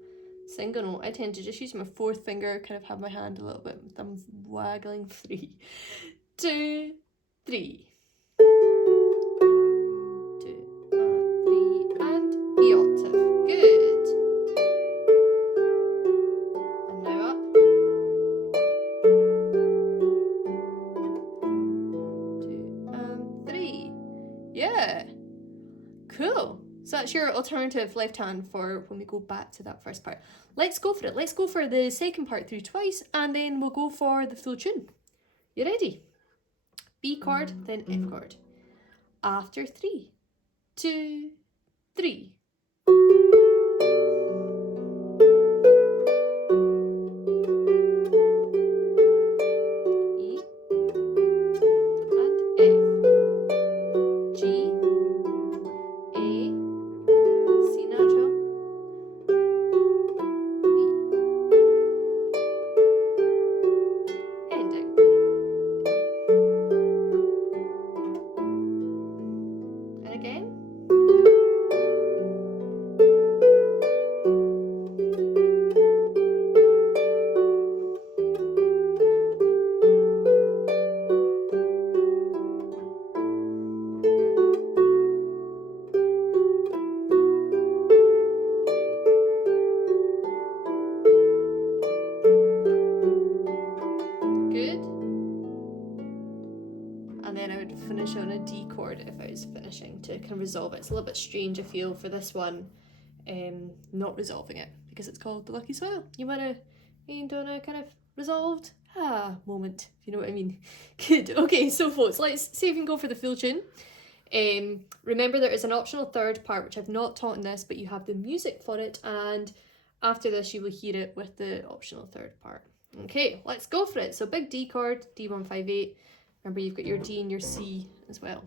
Single note. I tend to just use my fourth finger, kind of have my hand a little bit, thumb waggling. 3, 2, 3. 2 and 3 and B octave. Good. And now up. 2 and 3. Yeah. Cool. So that's your alternative left hand for when we go back to that first part. Let's go for it. Let's go for the second part through twice, and then we'll go for the full tune. You ready? B chord, then F chord. After 3, 2, 3. E and F. G, A, C natural, B. Ending. And again. Good. And then I would finish on a D chord if I was finishing to kind of resolve it. It's a little bit strange, I feel, for this one, not resolving it because it's called the Lucky Swell. You want to end on a kind of resolved moment, if you know what I mean. Good. Okay, so folks, let's see if we can go for the full tune. Remember, there is an optional third part which I've not taught in this, but you have the music for it, and after this you will hear it with the optional third part. Okay, let's go for it. So big D chord, D158. Remember, you've got your D and your C as well.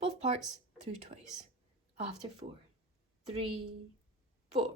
Both parts through twice. After 4, 3, 4.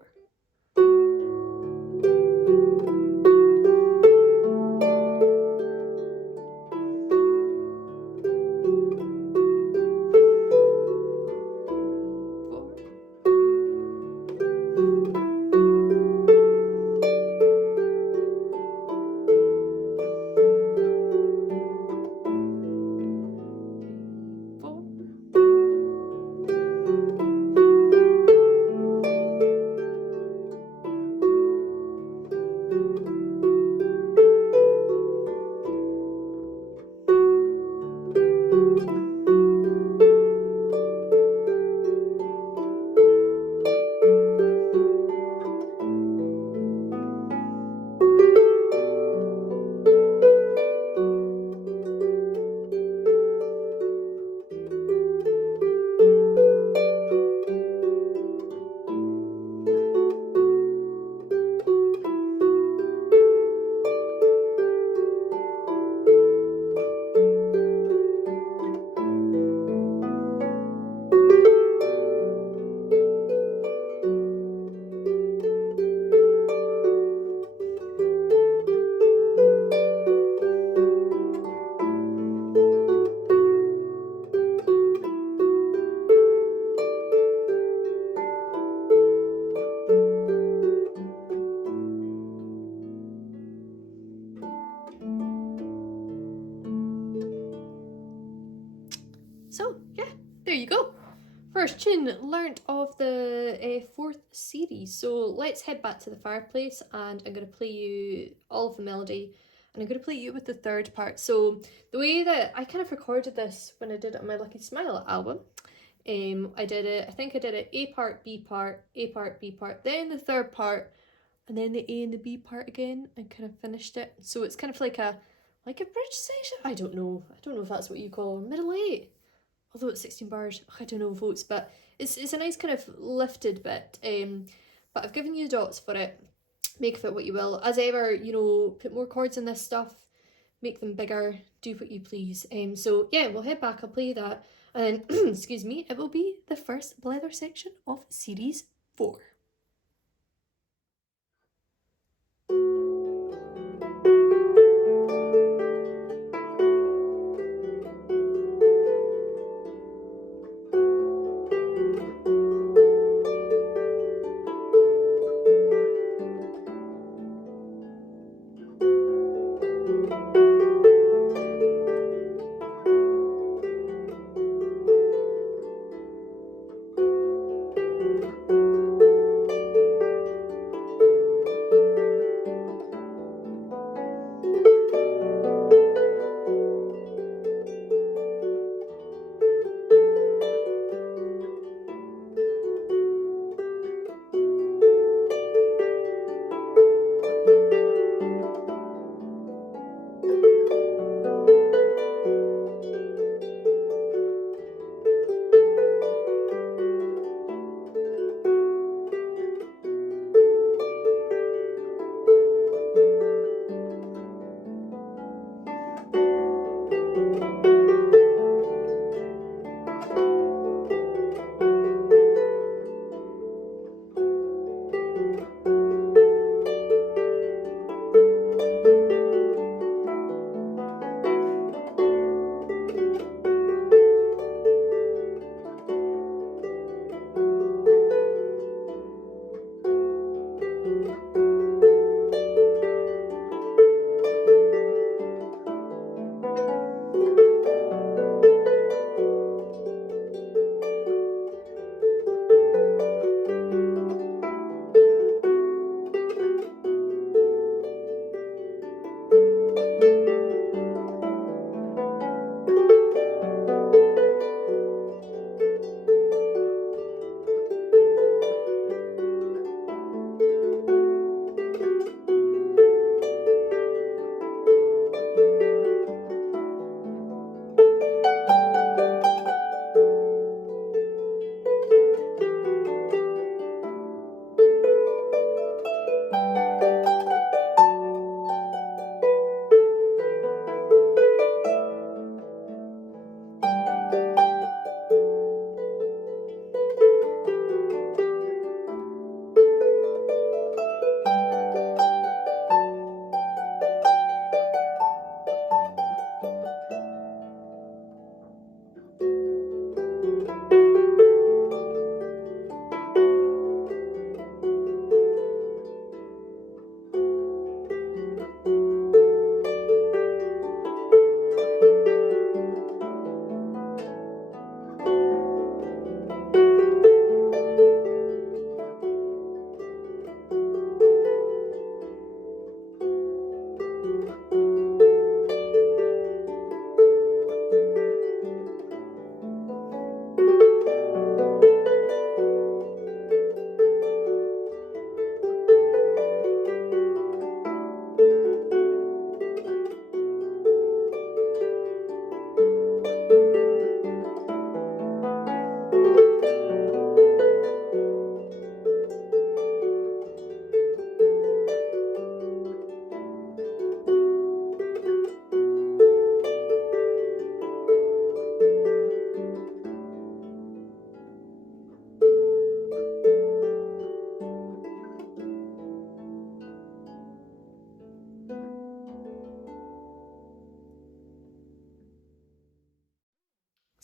So, yeah, there you go. First tune learnt of the fourth series. So let's head back to the fireplace and I'm going to play you all of the melody and I'm going to play you with the third part. So the way that I kind of recorded this when I did it on my Lucky Smile album, I think I did it A part, B part, A part, B part, then the third part, and then the A and the B part again, and kind of finished it. So it's kind of like a bridge section. I don't know if that's what you call middle eight. Although it's 16 bars, I don't know votes, but it's a nice kind of lifted bit. But I've given you dots for it. Make of it what you will. As ever, you know, put more chords in this stuff, make them bigger, do what you please. So yeah, we'll head back, I'll play that, and then, excuse me, it will be the first blather section of series 4.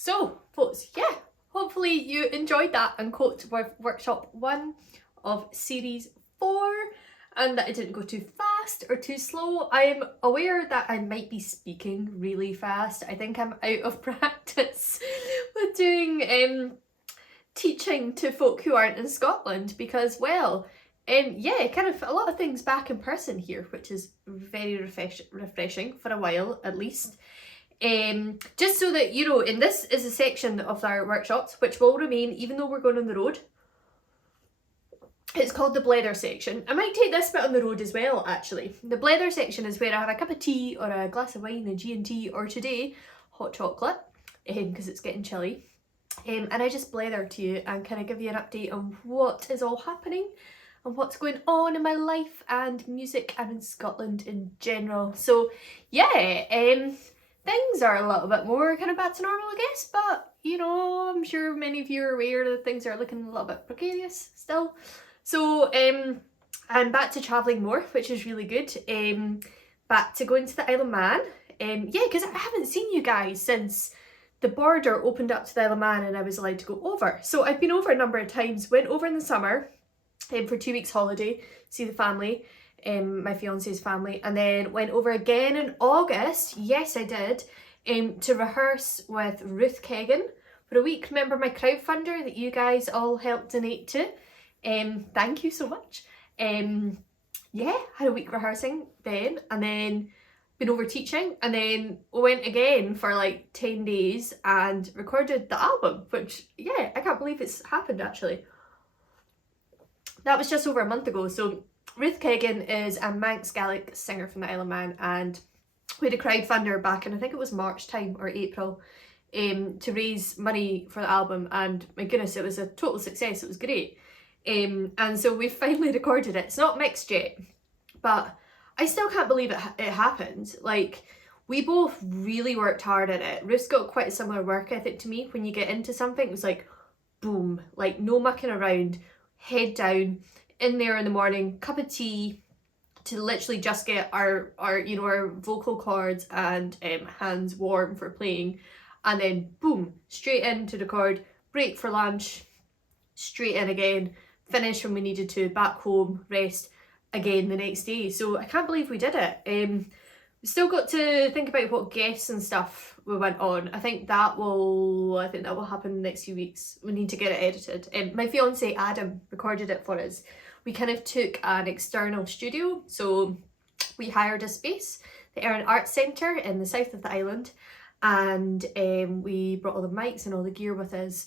So, folks, yeah, hopefully you enjoyed that and coped with workshop 1 of series 4, and that it didn't go too fast or too slow. I am aware that I might be speaking really fast. I think I'm out of practice with doing teaching to folk who aren't in Scotland because, well, yeah, kind of a lot of things back in person here, which is very refreshing for a while at least. Just so that you know, and this is a section of our workshops which will remain even though we're going on the road. It's called the blather section. I might take this bit on the road as well, actually. The blather section is where I have a cup of tea or a glass of wine, a G&T, or today, hot chocolate, because it's getting chilly. And I just blather to you and kind of give you an update on what is all happening and what's going on in my life and music and in Scotland in general. So yeah, things are a little bit more kind of back to normal, I guess, but you know, I'm sure many of you are aware that things are looking a little bit precarious still. So I'm back to travelling more, which is really good. Back to going to the Isle of Man. Yeah, because I haven't seen you guys since the border opened up to the Isle of Man and I was allowed to go over. So I've been over a number of times, went over in the summer for 2 weeks holiday, see the family, my fiance's family, and then went over again in August, yes I did, to rehearse with Ruth Kegan for a week. Remember my crowdfunder that you guys all helped donate to? Thank you so much. Yeah, had a week rehearsing then, and then been over teaching, and then went again for like 10 days and recorded the album, which, yeah, I can't believe it's happened actually. That was just over a month ago. So Ruth Kegan is a Manx Gaelic singer from the Isle of Man, and we had a crowdfunder back in, I think it was March time or April, to raise money for the album, and my goodness, it was a total success. It was great. And so we finally recorded it. It's not mixed yet, but I still can't believe it happened. Like, we both really worked hard at it. Ruth's got quite a similar work ethic to me. When you get into something, it was like, boom, like no mucking around, head down, in there in the morning, cup of tea, to literally just get our you know, our vocal cords and hands warm for playing, and then boom, straight in to record, break for lunch, straight in again, finish when we needed to, back home, rest again the next day. So I can't believe we did it. We still got to think about what guests and stuff we went on. I think that will happen in the next few weeks. We need to get it edited. My fiance Adam recorded it for us. We kind of took an external studio, so we hired a space, the Erin Arts Centre in the south of the island, and we brought all the mics and all the gear with us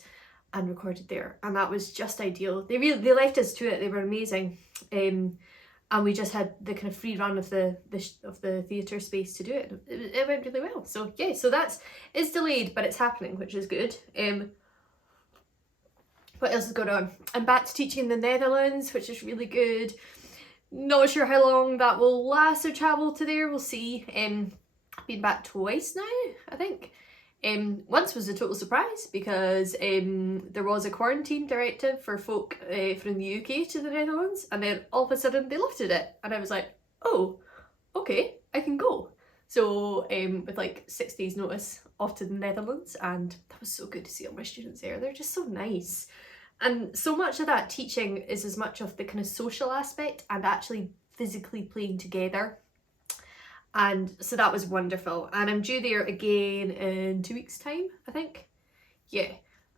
and recorded there, and that was just ideal. They left us to it. They were amazing, and we just had the kind of free run of the theatre space to do it. It went really well. So yeah, so it's delayed, but it's happening, which is good. What else is going on? I'm back to teaching in the Netherlands, which is really good. Not sure how long that will last, to travel to there, we'll see. I've been back twice now, I think. Once was a total surprise because there was a quarantine directive for folk from the UK to the Netherlands, and then all of a sudden they lifted it, and I was like, oh, okay, I can go. So with like 6 days notice, off to the Netherlands, and that was so good to see all my students there. They're just so nice. And so much of that teaching is as much of the kind of social aspect and actually physically playing together. And so that was wonderful. And I'm due there again in 2 weeks' time, I think. Yeah.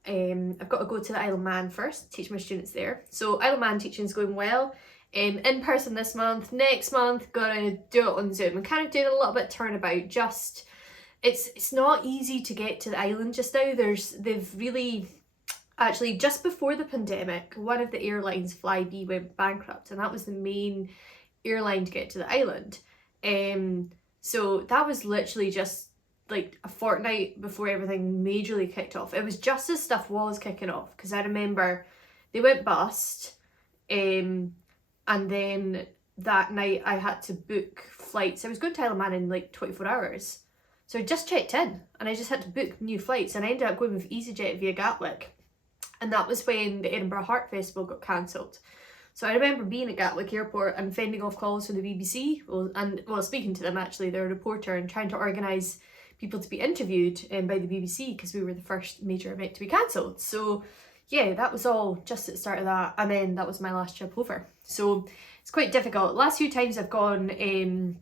I've got to go to the Isle of Man first, teach my students there. So Isle of Man teaching's going well. In person this month. Next month, gonna do it on Zoom. I'm kind of doing a little bit turnabout. Just, it's not easy to get to the island just now. They've really, actually, just before the pandemic, one of the airlines, Flybe, went bankrupt, and that was the main airline to get to the island. So that was literally just like a fortnight before everything majorly kicked off. It was just as stuff was kicking off, because I remember they went bust, and then that night I had to book flights. I was going to Isle of Man in like 24 hours, so I just checked in and I just had to book new flights, and I ended up going with EasyJet via Gatwick, and that was when the Edinburgh Harp Festival got cancelled. So I remember being at Gatwick Airport and fending off calls from the BBC, speaking to them actually, their reporter, and trying to organise people to be interviewed by the BBC because we were the first major event to be cancelled. So yeah, that was all just at the start of that, and then that was my last trip over. So it's quite difficult. Last few times I've gone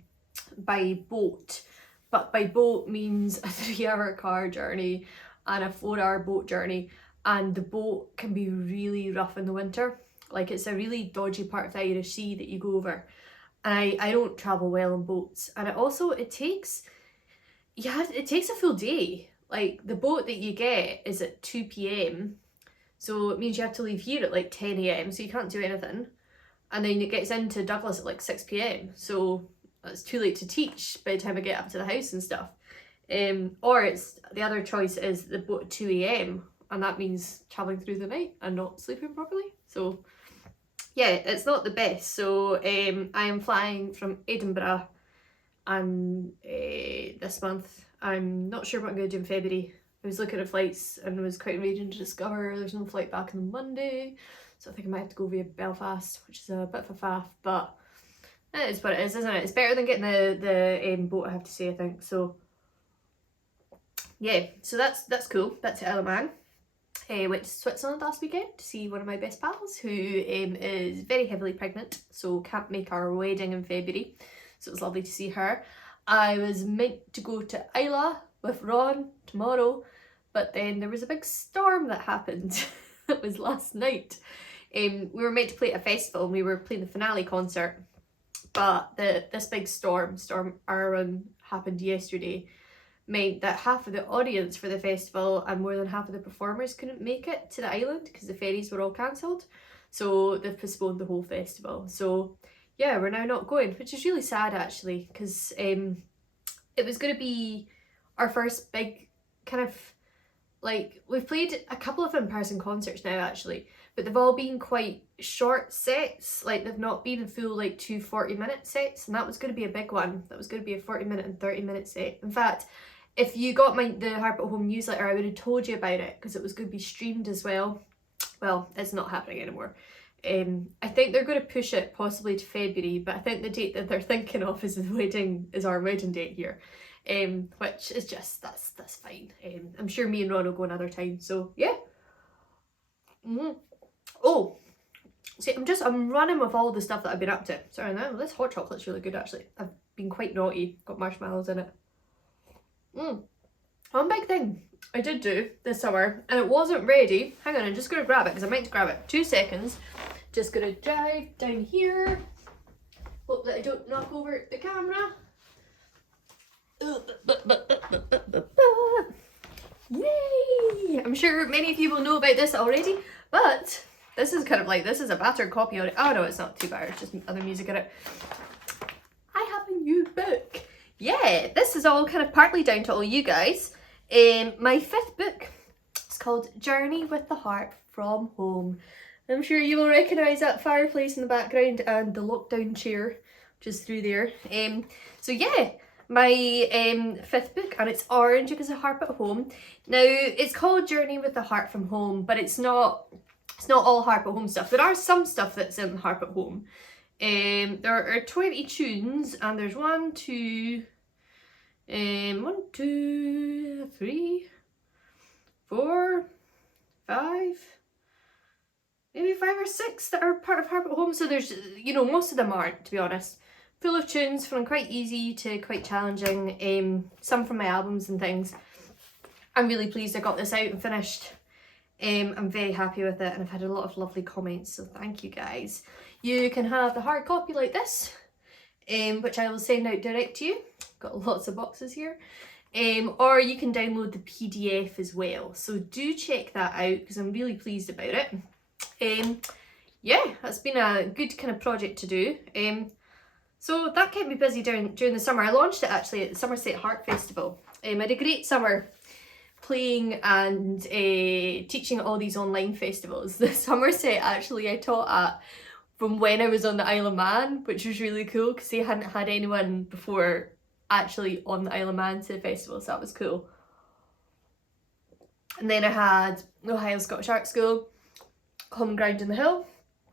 by boat, but by boat means a 3-hour car journey and a 4-hour boat journey, and the boat can be really rough in the winter. Like, it's a really dodgy part of the Irish Sea that you go over, and I don't travel well on boats. And it takes a full day. Like, the boat that you get is at 2 p.m, so it means you have to leave here at like 10 a.m, so you can't do anything, and then it gets into Douglas at like 6 p.m, so it's too late to teach by the time I get up to the house and stuff. Or it's the other choice is the boat at 2 a.m, and that means travelling through the night and not sleeping properly. So yeah, it's not the best. So I am flying from Edinburgh and this month. I'm not sure what I'm going to do in February. I was looking at flights and was quite raging to discover there's no flight back on the Monday, so I think I might have to go via Belfast, which is a bit of a faff, but it is what it is, isn't it? It's better than getting the boat, I have to say, I think. So yeah, so that's cool. That's Isle of Man. Went to Switzerland last weekend to see one of my best pals who is very heavily pregnant, so can't make our wedding in February, so it was lovely to see her. I was meant to go to Islay with Ron tomorrow, but then there was a big storm that happened. It was last night. We were meant to play at a festival and we were playing the finale concert, but this big storm Aaron, happened yesterday, meant that half of the audience for the festival and more than half of the performers couldn't make it to the island because the ferries were all cancelled, so they've postponed the whole festival. So yeah, we're now not going, which is really sad actually, because it was going to be our first big kind of, like, we've played a couple of in-person concerts now actually, but they've all been quite short sets. Like, they've not been full like 2 40-minute sets, and that was going to be a big one. That was going to be a 40-minute and 30-minute set. In fact, if you got the Harp at Home newsletter, I would have told you about it because it was going to be streamed as well. Well, it's not happening anymore. I think they're going to push it possibly to February, but I think the date that they're thinking of is our wedding date here. Which is just, that's fine. I'm sure me and Ron will go another time, so yeah. Oh, see, I'm running with all the stuff that I've been up to. Sorry, now this hot chocolate's really good actually. I've been quite naughty, got marshmallows in it. One big thing I did do this summer, and it wasn't ready. Hang on, I'm just going to grab it because I meant to grab it. 2 seconds. Just going to drive down here. Hope that I don't knock over the camera. Yay! I'm sure many of you will know about this already, but this is kind of like, this is a battered copy of it. Oh no, it's not too bad, it's just other music in it. I have a new book. Yeah, this is all kind of partly down to all you guys. My 5th book. It's called Journey with the Harp from Home. I'm sure you will recognise that fireplace in the background and the lockdown chair just through there. So yeah, my 5th book, and it's orange because of Harp at Home. Now, it's called Journey with the Harp from Home, but it's not all Harp at Home stuff. There are some stuff that's in Harp at Home. There are 20 tunes, and there's 1, 2, 3, 4, 5, maybe 5 or 6 that are part of Harp at Home. So there's, you know, most of them aren't, to be honest. Full of tunes from quite easy to quite challenging, some from my albums and things. I'm really pleased I got this out and finished. I'm very happy with it, and I've had a lot of lovely comments, so thank you guys. You can have the hard copy like this, which I will send out direct to you. Got lots of boxes here. Or you can download the PDF as well, so do check that out because I'm really pleased about it. Yeah, that's been a good kind of project to do. So that kept me busy during the summer. I launched it actually at the Somerset Harp Festival. I had a great summer playing and teaching at all these online festivals. The Somerset actually I taught at from when I was on the Isle of Man, which was really cool because they hadn't had anyone before actually on the Isle of Man to the festival, so that was cool. And then I had Ohio Scottish Art School, Common Ground in the Hill,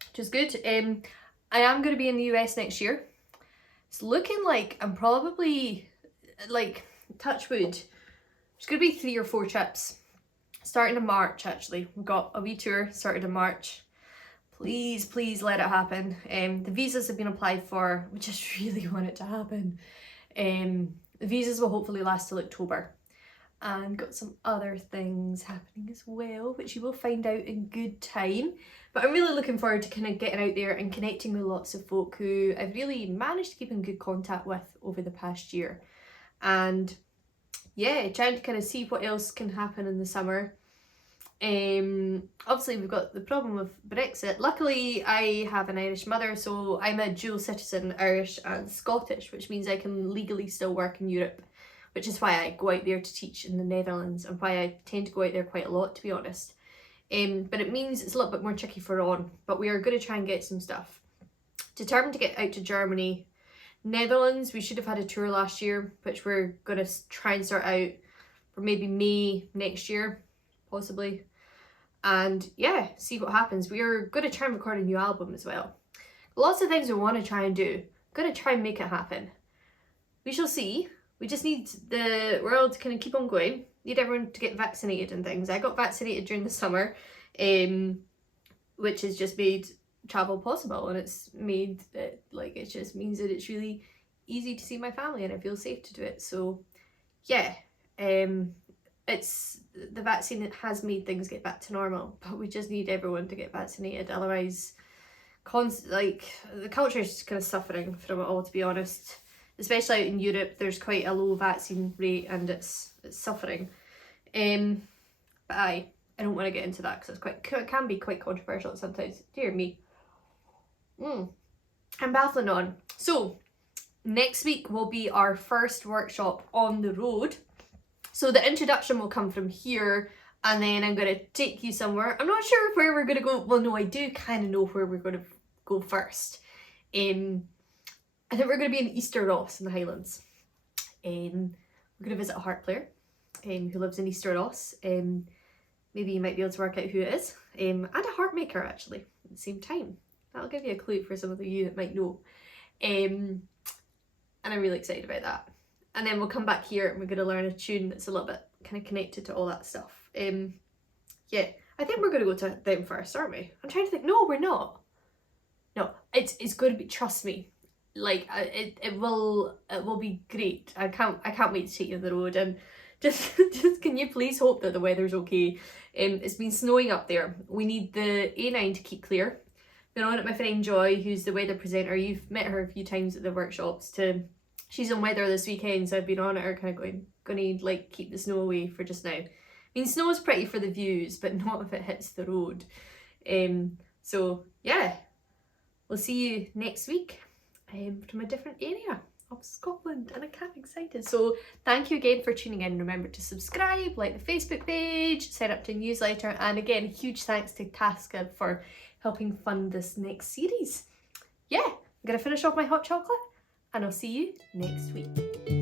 which is good. I am going to be in the US next year. It's looking like I'm probably, like, touch wood, There's going to be 3 or 4 trips starting in March. Actually, we've got a wee tour started in March. Please let it happen. The visas have been applied for. We just really want it to happen. The visas will hopefully last till October. And got some other things happening as well, which you will find out in good time. But I'm really looking forward to kind of getting out there and connecting with lots of folk who I've really managed to keep in good contact with over the past year. And yeah, trying to kind of see what else can happen in the summer. Obviously we've got the problem of Brexit. Luckily I have an Irish mother, so I'm a dual citizen, Irish and Scottish, which means I can legally still work in Europe, which is why I go out there to teach in the Netherlands and why I tend to go out there quite a lot, to be honest. But it means it's a little bit more tricky for Ron, but we are going to try and get some stuff. Determined to get out to Germany. Netherlands, we should have had a tour last year, which we're going to try and sort out for maybe May next year, possibly. And yeah, see what happens. We are going to try and record a new album as well. Lots of things we want to try and do. Going to try and make it happen. We shall see. We just need the world to kind of keep on going. Need everyone to get vaccinated and things. I got vaccinated during the summer, which has just made travel possible, and it's made it, like, it just means that it's really easy to see my family and I feel safe to do it. So yeah, it's the vaccine that has made things get back to normal, but we just need everyone to get vaccinated, otherwise like the culture is just kind of suffering from it all, to be honest. Especially out in Europe, there's quite a low vaccine rate and it's suffering. But I don't want to get into that because it can be quite controversial sometimes. Dear me. I'm baffling on. So next week will be our first workshop on the road. So the introduction will come from here, and then I'm going to take you somewhere. I'm not sure where we're going to go. Well, no, I do kind of know where we're going to go first. I think we're going to be in Easter Ross in the Highlands. We're going to visit a harp player who lives in Easter Ross. Maybe you might be able to work out who it is. And a harp maker, actually, at the same time. That'll give you a clue for some of you that might know. And I'm really excited about that. And then we'll come back here and we're going to learn a tune that's a little bit kind of connected to all that stuff. Yeah, I think we're going to go to them first, aren't we? I'm trying to think. No, we're not. No, it's going to be, trust me. Like it will be great. I can't wait to take you on the road, and just can you please hope that the weather's okay. It's been snowing up there. We need the A9 to keep clear. Been on it, my friend Joy, who's the weather presenter. You've met her a few times at the workshops. She's on weather this weekend, so I've been on at her, kind of going to like keep the snow away for just now. I mean, snow is pretty for the views, but not if it hits the road. So yeah, we'll see you next week. From a different area of Scotland, and I can't be excited. So thank you again for tuning in. Remember to subscribe, like the Facebook page, sign up to a newsletter, and again, huge thanks to Tasgadh for helping fund this next series. Yeah, I'm gonna finish off my hot chocolate and I'll see you next week.